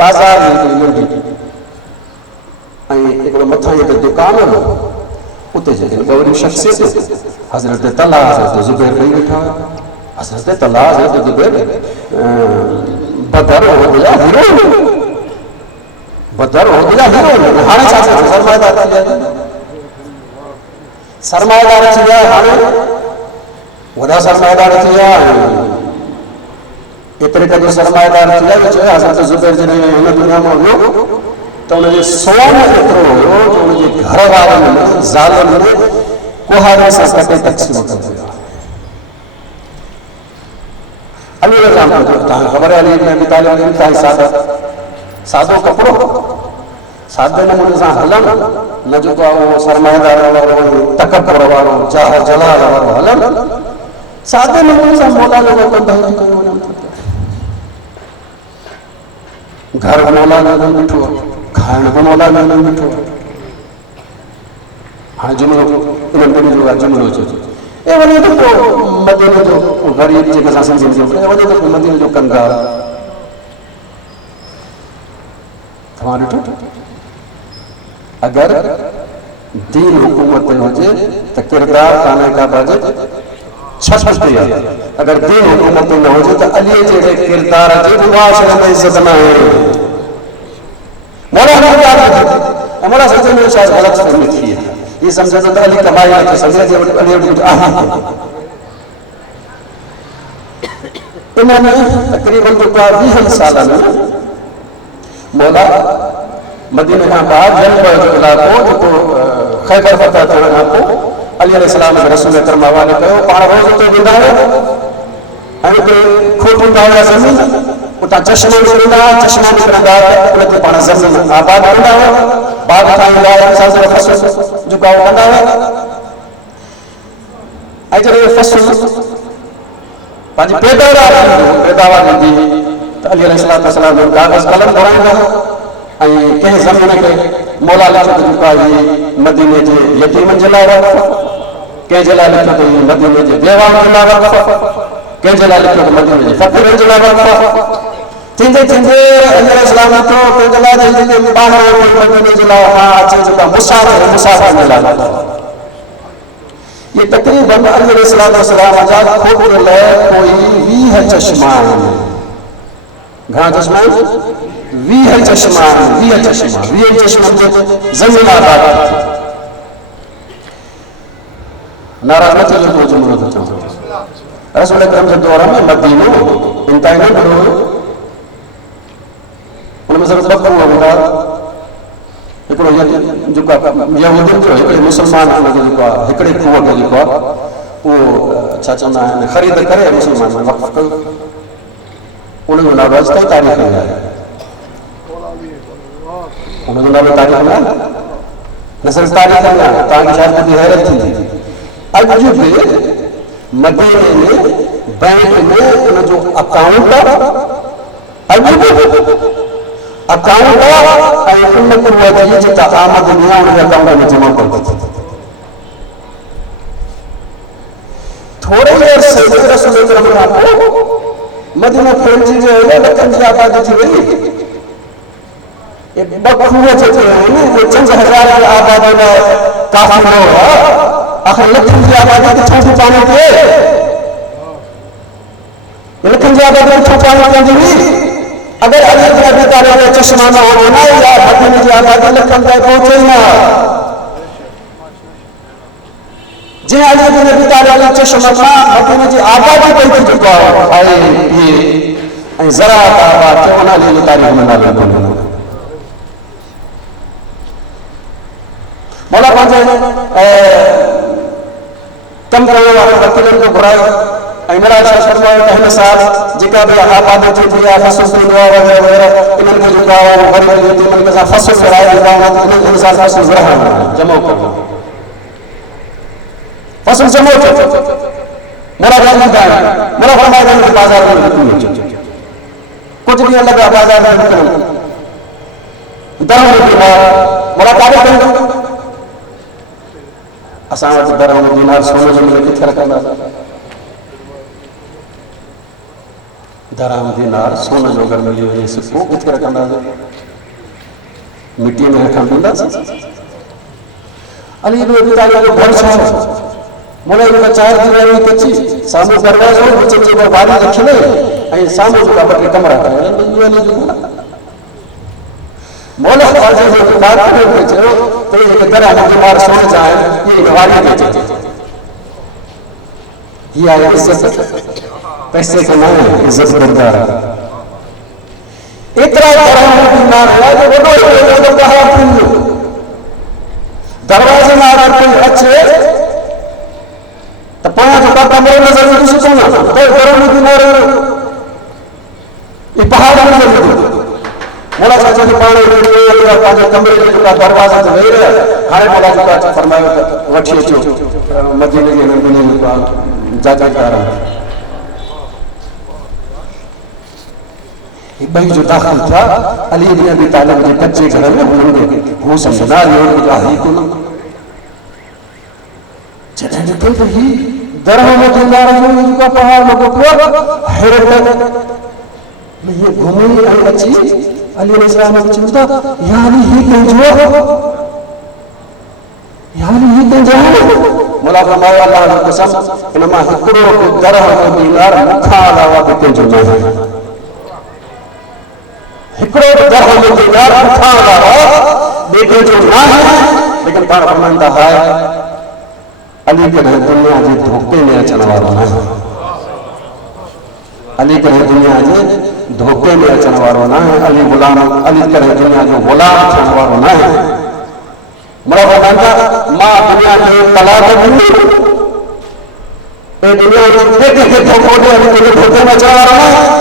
बाज़ार में नंढी ऐं हिकिड़ो मथां हिकु दुकान हो उते जेके गौरी शख्सियत हज़रत तला हज़रत ज़ुबैर बि वेठा हज़रत तला हज़रत ज़ुबैर बदर हो गया हीरो बदर हो गया हीरो हाणे छा थियो सरमाएदार थी विया सरमाएदार थी विया हाणे वॾा सरमाएदार थी विया एतिरे क़दुरु सरमाएदार थी विया जो हज़रत ज़ुबैर जॾहिं हिन दुनिया में वियो त उनजे सोन एतिरो हुयो जो उनजे घर वारनि में ज़ालनि में कुहारे सां कटे तक़सीम कयो वियो अली रज़ा तव्हांखे ख़बर आहे अली इब्न अबी तालिब इंतिहाई सादो कपिड़ो सादे नमूने सां हलनि न जेको आहे उहो सरमाएदार वारो तकबर वारो जाह जलाल वारो हलनि सादे नमूने सां मौलाना जो कंदा कयो वञनि घर मौलाना जो ॾिठो खाइण बि मौलाना जो ॾिठो हाणे जुमिलो इन्हनि ॿिनि जो जुमिलो चयो ए वञे त पोइ मदीने जो ग़रीब जेके असां सम्झंदा आहियूं वञे त पोइ मदीने जो कंगार तव्हां ॾिठो अगरि दीन हुकूमत में हुजे त किरदार कान्हे का बाजे छत ते आहे अगरि दीन हुकूमत में न हुजे त अलीअ जहिड़े किरदार जे मुआशरे में इज़त न आहे हमारा सच में शायद गलत फहमी थी है ये समझे तो अली कमाई नहीं समझे जो अली इन्होंने तकरीबन जो 20 साल में मौला मदीने का बाद जंग जो इलाको जो खैबर फतह थियण खां पोइ अली अलैहिस्सलाम के रसूल अकरम हवाले कयो पाण रोज़ उते वेंदा हुआ ऐं उते खोटींदा हुआ ज़मीन उतां चश्मो निकिरंदा हुआ चश्मा निकिरंदा हुआ उन ते पाण ज़मीन आबाद कंदा हुआ बाग ठाहींदा हुआ फसल जेका उहो कंदा हुआ ऐं जॾहिं फसल पंहिंजी पैदावार ॾींदी त अली अलैहिस्सलाम जो कागज़ कलम घुराईंदा ऐं कंहिं ज़मीन खे मौला लिखियो त जेका हीअ मदीने जे यतीमनि जे लाइ वक़्फ़ कंहिंजे लाइ लिखियो त हीअ मदीने जे बेवाउनि जे लाइ वक़्फ़ कंहिंजे लाइ लिखियो त मदीने जे फ़क़ीरनि जे लाइ वक़्फ़ थींदे थींदे अली अलैहिस्सलाम थियो कंहिंजे लाइ जेके ॿाहिरि मदीने जे लाइ अचे जेका मुसाफ़िर जे लाइ ये तकरीबन अली अलैहिस्सलाम जा खोलियल कोई 20 चश्मा आहिनि घणा चश्मा 20 चश्मा 20 चश्मा जो ज़मीन आबाद नाराज़ न थियो जो जुमिलो थो चवां रसूल अकरम जे दौर में मदीनो इंतहाई न बड़ो हुयो उन में सिर्फ़ बकरो हूंदा हिकिड़ो जेको यहूदियुनि जो हिकिड़े मुस्लमान जेको आहे हिकिड़े खूह खे जेको आहे उहो छा चवंदा आहिनि ख़रीद करे मुस्लमान में वक़्फ़ कयो उनजो नालो अॼु ताईं तारीख़ में आहे उनजो नालो तारीख़ में आहे न सिर्फ़ु तारीख़ में आहे तव्हांखे शायदि कॾहिं हैरत थींदी अॼु बि मदीने में बैंक में उनजो अकाउंट अॼु बि अकाउंट ऐं उन खूह जी जेका आमदनी आहे उनजे अकाउंट में जमा कयो थोरे ई अरसे में रसूल अकरम खां पोइ मदीनो फैलिजी वियो लखनि जी आबादी थी वई بخوه جتي ہیں یہ چند ہزار کی آبادی میں کافی لوگ آخر لکھن کی آبادی کے چھوٹی پانے کے لکھن کی آبادی کے چھوٹی پانے کے لیے اگر علی بن ابی طالب کا چشمہ نہ ہونا یا مدینہ کی آبادی لکھن تک پہنچے نہ جن علی بن ابی طالب کا چشمہ مدینہ کی آبادی پہنچ چکا ہے یہ زراعت آباد کے انہوں علی بن طالب میں نہ لگنے مولا پانچے کم کرنے والے وکیلوں کو گھرائے میرا شاہ فرمایا پہلے سال جکا بھی آباد تھی تھی فصل سے دعا وغیرہ وغیرہ انہوں نے جو کہا وہ غریب لیتی من کے ساتھ فصل سے رائے دیتا ہوں انہوں نے ساتھ فصل زرہ جمع کرنا فصل جمع کرنا میرا جان دیتا ہے میرا فرمایا کہ بازار میں نکلیں کچھ نہیں لگا بازار میں نکلیں درہم کی بات مراقبہ کریں اساں درہم دینار سونے جو ملے کتنے رکھنا درہم دینار سونے جو اگر ملی ہوئی اس کو کتنے رکھنا مٹی میں رکھنا دوندا علی بن ابی طالب کو گھر چھوڑ مولا ان چار دیواری کچی سامنے دروازہ ہو چچے پر باری رکھ لے ائی سامنے جو کا کمرہ ہے مولا خواجہ جو کار کرے ہوئے چھو تو یہ درہم دینار سونے جائے یہ گواری دے چھے یہ آئے عزت پیسے کا نام ہے عزت بردار اتنا درہم دینار ہے جو وہ کہا پھر دروازے میں آگر کوئی اچھے تو پانچ کا کمرے نظر نہیں سکونا تو درہم دینار یہ پہاڑ نظر نہیں مولا چاچا کی پانے میں پانچ کمرے کا دروازہ تو نہیں رہا ہر مولا چاچا فرمایا وٹھی چو مدینے کے نبی کا جاتا کر رہا بھائی جو داخل تھا علی بن ابی طالب کے کچے گھر میں انہوں نے وہ سمجھدار یہ الہی کو نہ چلے نکل تو ہی درہم دینار ان کا پہاڑ لوگوں کو حیرت میں یہ گھومی اچھی علی علیہ السلام نے چلتا یعنی ہی کنجو یعنی ہی کنجو مولا فرمایا اللہ کی قسم انما ہکڑو درہم دینار مکھا علاوہ بھی کنجو نہیں ہکڑو درہم دینار مکھا علاوہ بھی کنجو نہ ہے لیکن پاک فرماندہ ہے علی کے دنیا جی دھوکے میں اچھا وارو نہ ہے علی کرے دنیا جی دھوکے میں اچھا وارو نہ ہے علی غلام علی کرے دنیا جو غلام اچھا وارو نہ ہے مرا فرماندہ ماں دنیا کے طلاق نہیں اے دنیا کے دھوکے میں علی کے دھوکے میں اچھا وارو نہ ہے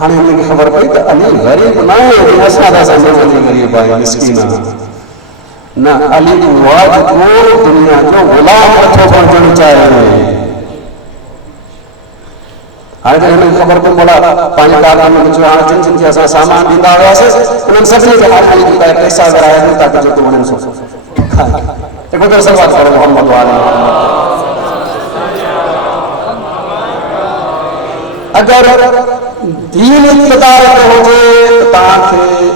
ہمیں انہیں کی خبر پئی کہ علی غریب نہ ہے اسنا دا سمجھ علی غریب آئے مسکینہ نہ علی واج کو دنیا جو غلام رکھو پہنچنے چاہے آج ہمیں خبر کو مولا پانی کارا میں جو جن جن کی ایسا سامان دیتا ہوا سے انہوں سب نے کہ علی دیتا ہے پیسہ اگر آیا نہیں تاکہ جو تمہیں سو کھائے ایک ادھر سلوات کرو محمد وآلہ اگر دین اقتدار ہو جائے تاکہ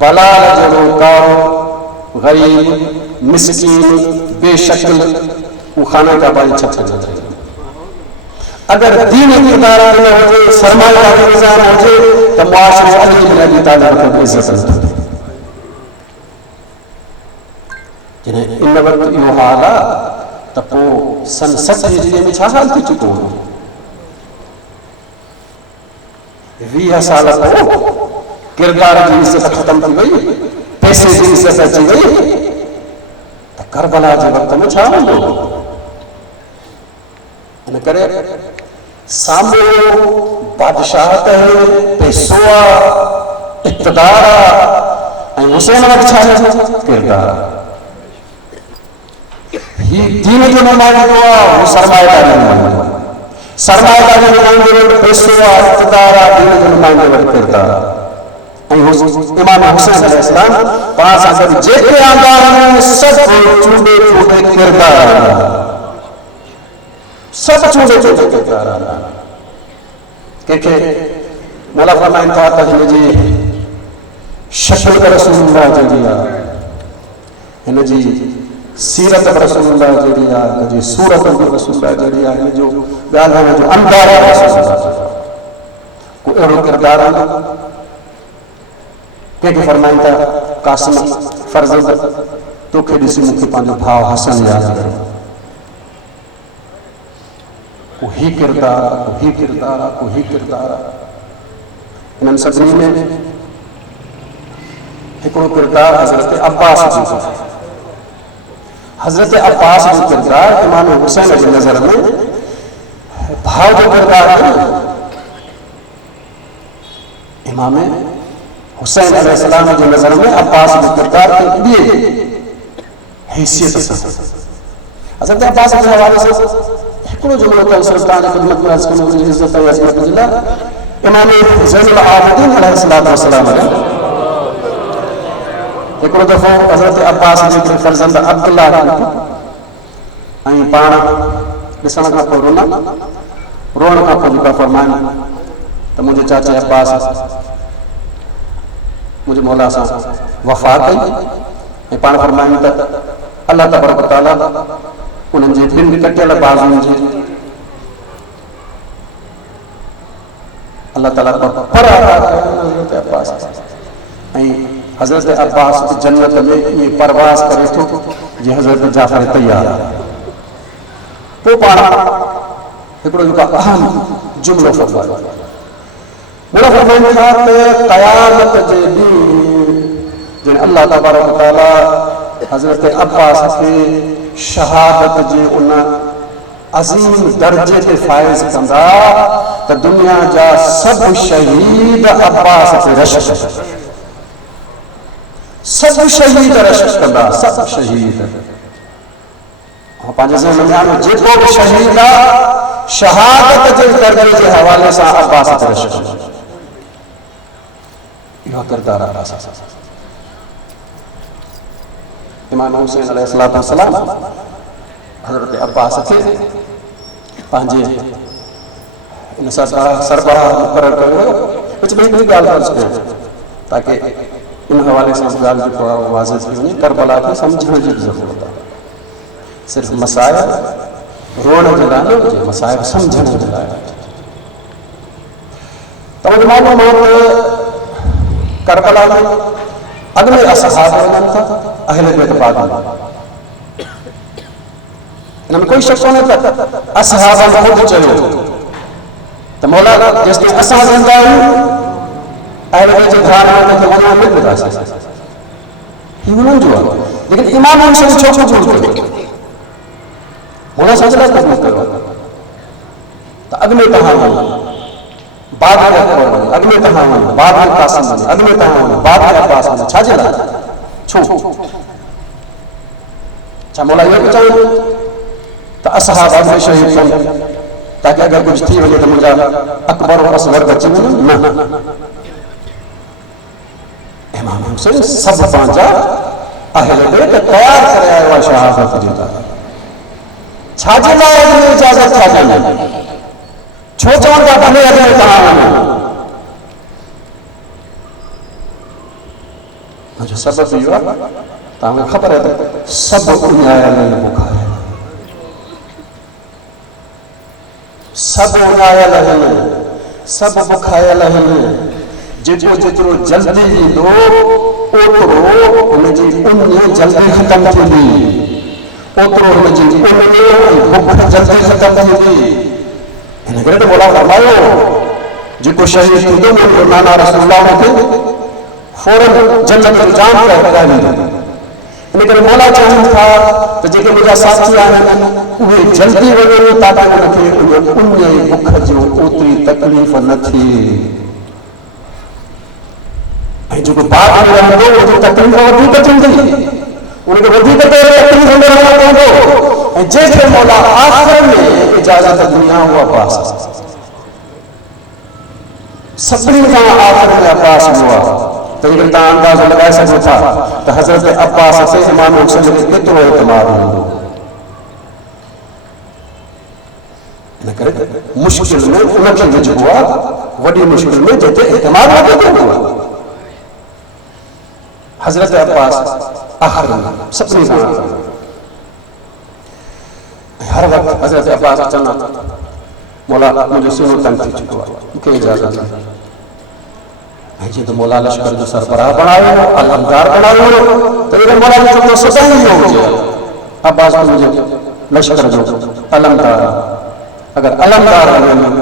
بلال جو کارو غریب مسکین بے شکل وہ خانہ کا باری چھپ کر جاتا ہے اگر دین اقتدار ہو جائے سرمایہ کا نظام ہو جائے تو معاشرے علی بن ابی طالب کا عزت ہوتا ہے جنہیں ان وقت یہ حالا تپو سن 70 ہجری میں 6 سال کی چکو ہوں 20 سال کو کردار کی عزت ختم کی گئی پیسے کی عزت اچھی گئی تو کربلا جی وقت میں چھا ہوں انہیں کرے سامو بادشاہت ہے پیسوا اقتدار حسین وقت چھا ہے کردار دین جو نمائندہ ہوا وہ سرمایہ داری نمائندہ ہوا سرمایہ داری نمائندہ ہوا پیسوا اقتدار دین جو نمائندہ ہوا کردار امام حسین علیہ السلام پاس آسان جیتے آدھار میں سب چوڑے چوڑے کردار سب چوڑے چوڑے کردار کہ مولا فرمائن تھا تجھنے جی शक्ल पर रसूलुल्लाह जहिड़ी आहे, हिन जी सीरत पर रसूलुल्लाह जहिड़ी आहे, हिन जी सूरत बि रसूलुल्लाह जहिड़ी आहे, हिन जो ॻाल्हाइण जो अंदाज़ रसूलुल्लाह को अहिड़ो किरदारु आहे। कंहिंखे फरमाइनि था कासिम फर्ज़ंद तोखे ॾिसी मूंखे पंहिंजो भाउ हसन यादि कयो। को ही किरदारु आहे, को ही किरदारु आहे, को ही किरदारु आहे। इन्हनि सभिनी में हिकिड़ो किरदारु हज़रत अब्बास जो आहे। हज़रत अब्बास जो किरदारु इमाम हुसैन जी नज़र में भाउ जो किरदारु आहे। इमाम हुसैन अलैहिस्सलाम जी नज़र में अब्बास जो किरदारु ॿिए हैसियत सां। हज़रत अब्बास जे हवाले सां हिकिड़ो जुमिलो त सिर्फ़ु तव्हांजी ख़िदमत में अर्ज़ु कंदो मुंहिंजी इज़त ऐं अज़मत जे लाइ। इमाम ज़ैनुल आबिदीन अलैहिस्सलाम हिकिड़ो दफ़ो हज़रत अब्बास जे हिकिड़े फर्ज़ंद अब्दुल्लाह ऐं पाण ॾिसण खां पोइ रोअण खां पोइ जेका फरमाइनि त मुंहिंजे चाचा अब्बास मुंहिंजे मौला सां वफ़ा कई ऐं पाण फरमाइनि त अल्लाह तबारक व तआला उन्हनि जे ॿिनि कटियल बाज़ुनि जे अल्लाह ताला पर हज़रत अब्बास ऐं हज़रत अब्बास जन्नत में ये परवाज़ करे थो जीअं हज़रत जाफ़र तैयार आहे। पोइ पाण हिकिड़ो जेको अहम जुमिलो फरमायो मुड़ा फरमाइनि था त क़यामत जे ॾींहुं जॾहिं अल्लाह तबारक व तआला हज़रत अब्बास खे शहादत जे उन अज़ीम दर्जे ते फ़ाइज़ कंदा त दुनिया जा सभु शहीद अब्बास ते रश सभु शहीद रश कंदा, सभु शहीद। पंहिंजे ज़हन में आयो जेको बि शहीद आहे शहादत जे दर्जे जे हवाले सां अब्बास ते रश कंदा। इहो किरदारु आहे। इमाम हुसैन अलैहिस्सलाम हज़रत अब्बास खे पंहिंजे इन सरबराह मुक़ररु कयो वियो। विच में हिकिड़ी ॻाल्हि अर्ज़ु कयो ताकी इन हवाले सां ॻाल्हि जेको आहे वाज़िह थी वञे। करबला खे सम्झण जी ज़रूरत आहे। सिर्फ़ु मसाइल रोअण जे लाइ न हुजे, मसाइल सम्झण जे लाइ। तव्हांजो मालूम आहे त करबला में अॻु में असहाब वञनि था, अहले बैत बाद में। इनमें कोई शक कोन्हे त असहाबनि ख़ुदि चयो त मौला जेसिताईं असां ज़िंदा आहियूं अहले बैत जे घराणे में वञण न ॾींदासीं। हीउ हुननि जो आहे। लेकिन इमाम हुसैन छो क़बूल कयो? हुन सां छा क़बूल कयो त अॻु में तव्हां वञो, बाद में अकबर वञो, अॻु में तव्हां वञो, बाद में कासिम वञो, अॻु में तव्हां वञो, बाद में अब्बास वञो। छाजे लाइ? छो? छा मौला इहो थो चवे त असहाब अॻु में शहीद थियनि ताकी अगरि कुझु थी वञे त मुंहिंजा अकबर और असगर बची वञनि? न। इमाम हुसैन सभु पंहिंजा अहले बैत तयारु करे आयो आहे शहादत जे लाइ। छाजे लाइ अॻु में इजाज़त छाजे लाइ? छो चवनि था भले अॻु में तव्हां वञो? मुंहिंजो सबबु इहो आहे तव्हांखे ख़बर आहे त सभु उञायल बुखायल, सभु उञायल आहिनि, सभु बुखायल आहिनि। जेको जेतिरो जल्दी ईंदो ओतिरो हुनजी उञ जल्दी ख़तमु थींदी, ओतिरो हुनजी उञ बुख जल्दी ख़तमु थींदी। हिन करे त मौला फरमायो जेको शहीद थींदो मुंहिंजो नाना रसूलुल्लाह खे फौरन जन्नत जो जाम ॾींदो। इन करे मौला चवनि था त जेके मुंहिंजा साथी आहिनि उहे जल्दी वञनि ताकी उनखे उन बुख जो ओतिरी तकलीफ़ न थिए। ऐं जेको बाद में रहंदो उनजी तकलीफ़ वधीक थींदी, उनखे वधीक देर तकलीफ़ में रहणो पवंदो। ऐं जंहिंखे मौला आख़िर में इजाज़त ॾिनी आहे उहा अब्बास सभिनी खां आख़िर में अब्बास जो आहे। त जेकर तव्हां अंदाज़ो लॻाए सघो था त हज़रत अब्बास ते इमाम हुसैन खे केतिरो एतमाद हूंदो। इन करे मुश्किल में उनखे विझिबो आहे, वॾी मुश्किल में जिते एतमाद वधीक हूंदो आहे। حضرت عباس آخر میں سپنی بنا ہر وقت حضرت عباس چلنا مولا مجھے سنو تنگ تھی چکا کہ اجازت ہے جی تو مولا لشکر جو سربراہ بنائے ہو علمدار بنائے ہو تو اگر مولا جو تو سزا ہی ہو جائے عباس کو مجھے لشکر جو علمدار اگر علمدار بنے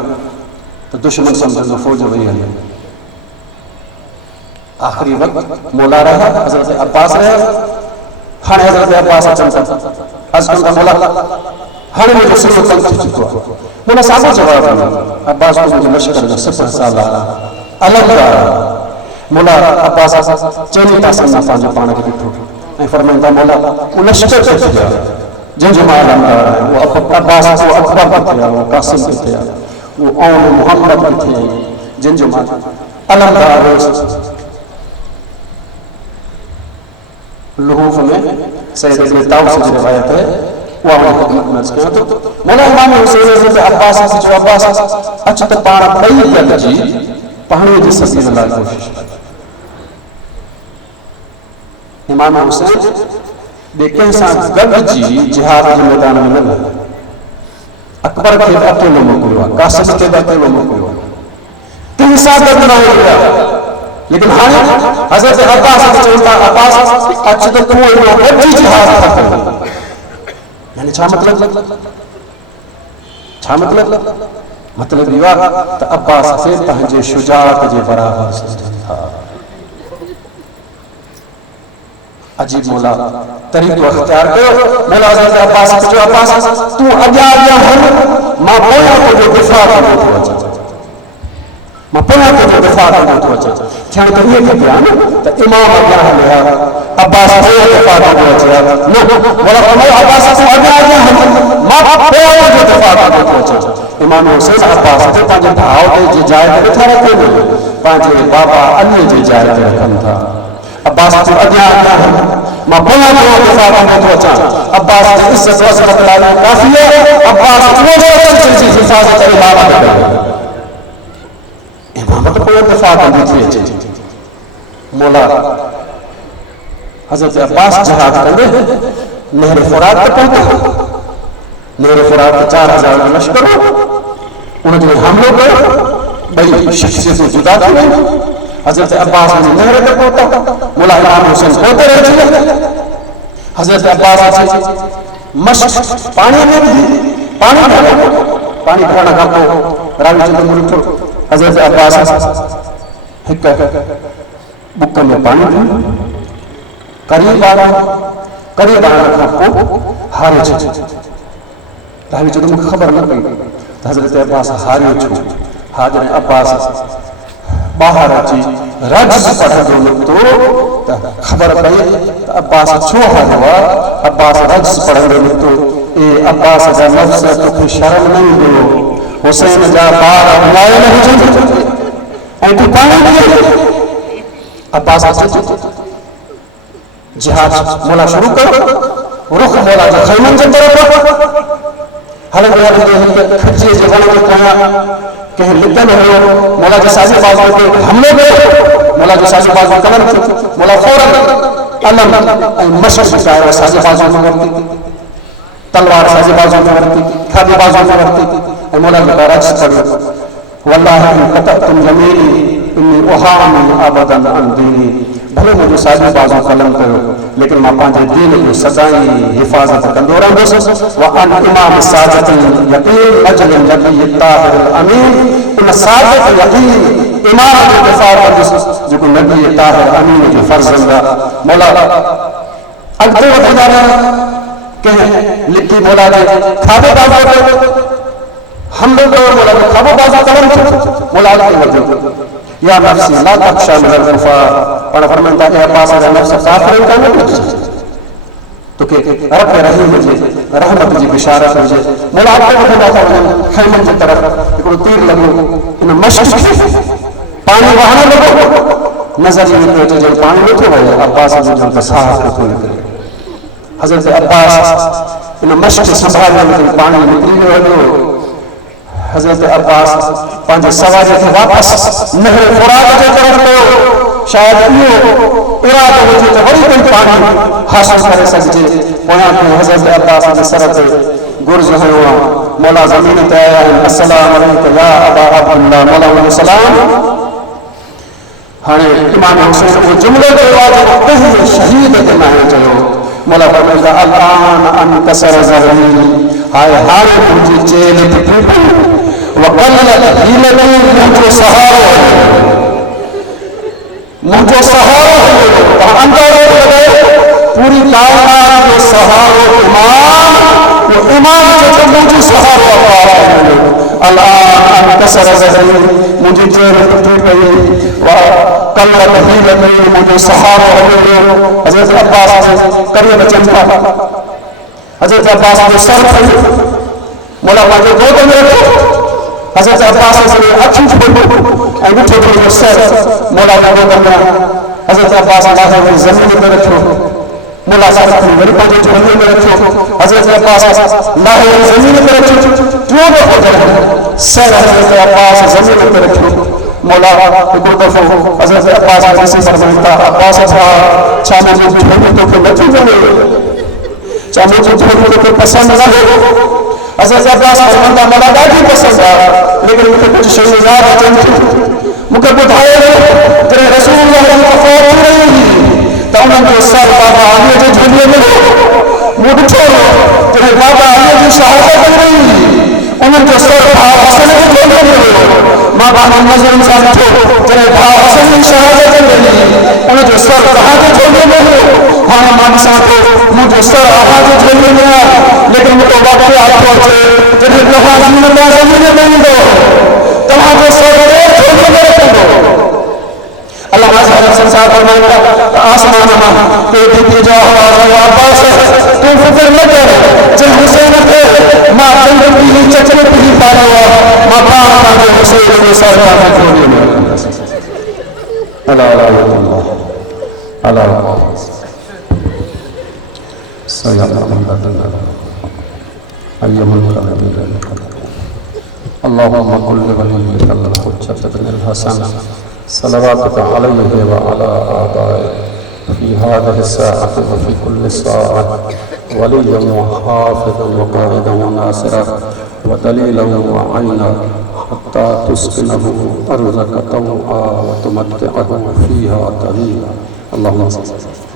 تو دشمن سمجھو فوج وہی ہے آخری وقت مولا رہا حضرت عباس رہا ہر حضرت عباس چلتا از کنتا مولا ہر مجھے سنو تنگ تھی چکا مولا صاحب جواب دیا عباس کو مجھے لشکر جو سپر سالہ علمدار مولا عباس چینی تاسن نہ پانچ پانا کے بٹھو فرمائندہ مولا وہ لشکر کے تھے جن جو علمدار ہے وہ عباس کو اکبر بھی تھے وہ قاسم بھی تھے وہ اون محمد بھی تھے جن جو علمدار ہے لحوف میں سید ابن تاؤس کی روایت ہے وہ ہمیں خدمت میں اس کے تو مولا امام حسین حضرت عباس سے جو عباس اچھا تو پانا پئی گل جی پہنے جی سسی اللہ کوشش امام حسین دیکھیں سان گل جی جہاد کے میدان میں نہ لگا اکبر کے اکیلو مکلوا قاسم کے اکیلو مکلوا تین ساتھ بنائے گیا لیکن ہاں حضرت عباس سے چلتا عباس اچھا تو تم وہی جہاد ختم یعنی چھا مطلب یہ تو عباس سے پہنچے شجاعت جے برابر سجن تھا عجیب مولا طریقہ اختیار کرو مولا حضرت عباس سے جو عباس تو اگیا ہم ماں پویا کو جو دفاع کرنے تو اچھا ماں پویا کو جو دفاع کرنے تو اچھا چھانے تو یہ کہتے ہیں تو امام اگیا ہم لیا عباس پویا دفاع کرنے تو اچھا مولا فرمایا عباس سے اگیا ہم ماں پویا کو جو دفاع کرنے تو اچھا امام حسین عباس سے پانچے بھاؤ کے جائے پر تھا رکھے ہوئے پانچے بابا علی جی جائے پر رکھن تھا عباس سے اگیا ہم ماں پویا کو دفاع کرنے تو اچھا عباس سے عزت وزمت لانا کافی ہے عباس سے چیز حفاظت امامت کرے امامت پویا دفاع کرنے تھی مولا حضرت عباس جہاد کرنے نہر فرات پر پہنچا نہر فرات پر 4000 لشکر انہوں نے حملوں پر بھئی شخصیت سے جدا کیا حضرت عباس نے نہر پر پہنچا مولا امام حسین ہوتے رہے تھے حضرت عباس سے مشق پانی میں بھی پانی بھرنا کا کو راوی چندر ملک حضرت عباس ہکا بکر میں پانی بھی قریب آنا رکھنا کو ہارے چھو راوی چندر ملک خبر نہ پئی حضرت عباس ہارے چھو حاضر عباس باہر اچھی رجز پڑھا دو لوگ تو خبر پئی عباس چھو ہوا عباس رجز پڑھا دو لوگ تو اے عباس جا نفس تو کوئی شرم نہیں دو حسین جا بار امائے نہیں چلتے اے تو پانی دیئے عباس اچھا جہاد مولا شروع کر رخ مولا جو خیمن جن طرف حلق مولا جو کھچے جگہ میں کہا کہیں لکن ہو مولا جو سازی بازو کے حملے میں مولا جو سازی بازو قلم تھی مولا فوراً علم مشق بکائے وہ سازی بازو میں ورتی تلوار سازی بازو میں ورتی کھادی بازو میں ورتی مولا جو رجز پڑھو واللہ ان قطعتم جمیلی انی احامی آبادا عن دینی بھلے مجھے سازی بازو قلم کرو لیکن ماں پانچے دین کو سزائیں حفاظت کندورا بس وَأَنْ امام ساجت یقین اجل نبی الطاہر الامین ان ساجت یقین امام جو دفاع کردس جو کو نبی طاہر امین جو فرزندہ مولا اگتے وقت جانا کہیں لکھی مولا جائے کھابے بازو کرو ہم لوگ مولا جو کھابے بازو قلم کرو مولا اگتے وقت یا نفسی لا تخشا من الکفار اور فرمانتا ہے عباس اگر نفس کافرین کا نہیں لکھ تو کہ رب رحیم مجھے رحمت جی بشارت مجھے مولا آپ کو بتا تھا خیمن کی طرف ایک تیر لگو ان مشق پانی وہاں لگو نظر یہ پہنچے جو پانی لکھو ہے عباس جو تصاحب کو نکلے حضرت عباس ان مشق سنبھالنے میں پانی نکلی ہوئے حضرت عباس پانچ سواری تھے واپس نہر فرات کے طرف کو شاید یہ ارادہ ہوجے تو وری کوئی پانی حاصل کرے سکجے وہاں کو حضرت عباس نے سر تے گرز ہوا مولا زمین تے آیا السلام علیکم یا ابا عبداللہ مولا علیہ السلام ہانے امام حسین کو جملے کے واجب پہلے شہید تے میں چلو مولا فرماتا الان انکسر ظہری ہائے ہائے مجھے چیل ٹوٹی وقلت حیلتی مجھے سہارو مجھے سہارو اور اندازہ لگے پوری کائنات کے سہارو امام وہ امام جو مجھے سہارو الان انکسر ظہری مجھے چیل ٹوٹی گئی وقلت حیلتی مجھے سہارو حضرت عباس سے قریب چمپا حضرت عباس نے سر پھر مولا مجھے گودے میں رکھو حضرت عباس نے اکھی پھر انگوٹھے پر سر مولا نے گودے میں حضرت عباس نے زمین پر رکھو مولا سر پھر میری پاجے جھولی میں رکھو حضرت عباس لاہے زمین پر رکھو ٹیوب ہو جائے سر حضرت عباس زمین پر رکھو مولا کو دفعہ حضرت عباس جیسے فرماتا عباس چھانے جو جھولی تو کہ نتھی جانے چاہے جو تھوڑی کو پسند نہ ہو حضرت عباس فرماتا مولا ڈاڈی پسند آ لیکن مجھے کچھ شیء یاد اچھے مجھے بتائے تیرے رسول اللہ کی وفات ہو رہی تو انہوں نے سر بابا علی جو جھولیے میں مجھ چھوڑو تیرے بابا علی جو شہادت ہو رہی انہوں نے سر بھاؤ حسن کے جھولیے میں ماں باپ نظر انسان چھوڑ تیرے بھاؤ حسن کی شہادت ہو رہی انہوں نے سر کہاں کے جھولیے میں ہاں مانسان کو مجھے سر آہاں کے جھولیے میں لیکن مجھے واقعی آج پہنچے جنہیں لوہاں زمین میں زمین میں دو تمہارے سر ایک جھولیے میں رکھیں دو اللہ تعالیٰ سنسار فرمائے آسمان میں پیٹی کی جو آواز ہے عباس ہے تو فکر نہ کر جن حسین تھے ماں جنگ کی ہی چچے کی ہی پانے ہوا ماں باپ کا حسین کے سر کا جھولیے میں اللہ اللہ اللہ اللہ سيدنا محمد أيها الكريم اللهم كل وليك الحجة بن الحسن صلواتك عليه وعلى آبائه في هذه الساعة وفي كل ساعة وليا وحافظا وقائدا وناصرا ودليلا وعينا حتى تسكنه أرضك طوعا وتمتعه فيها طويلا اللهم صل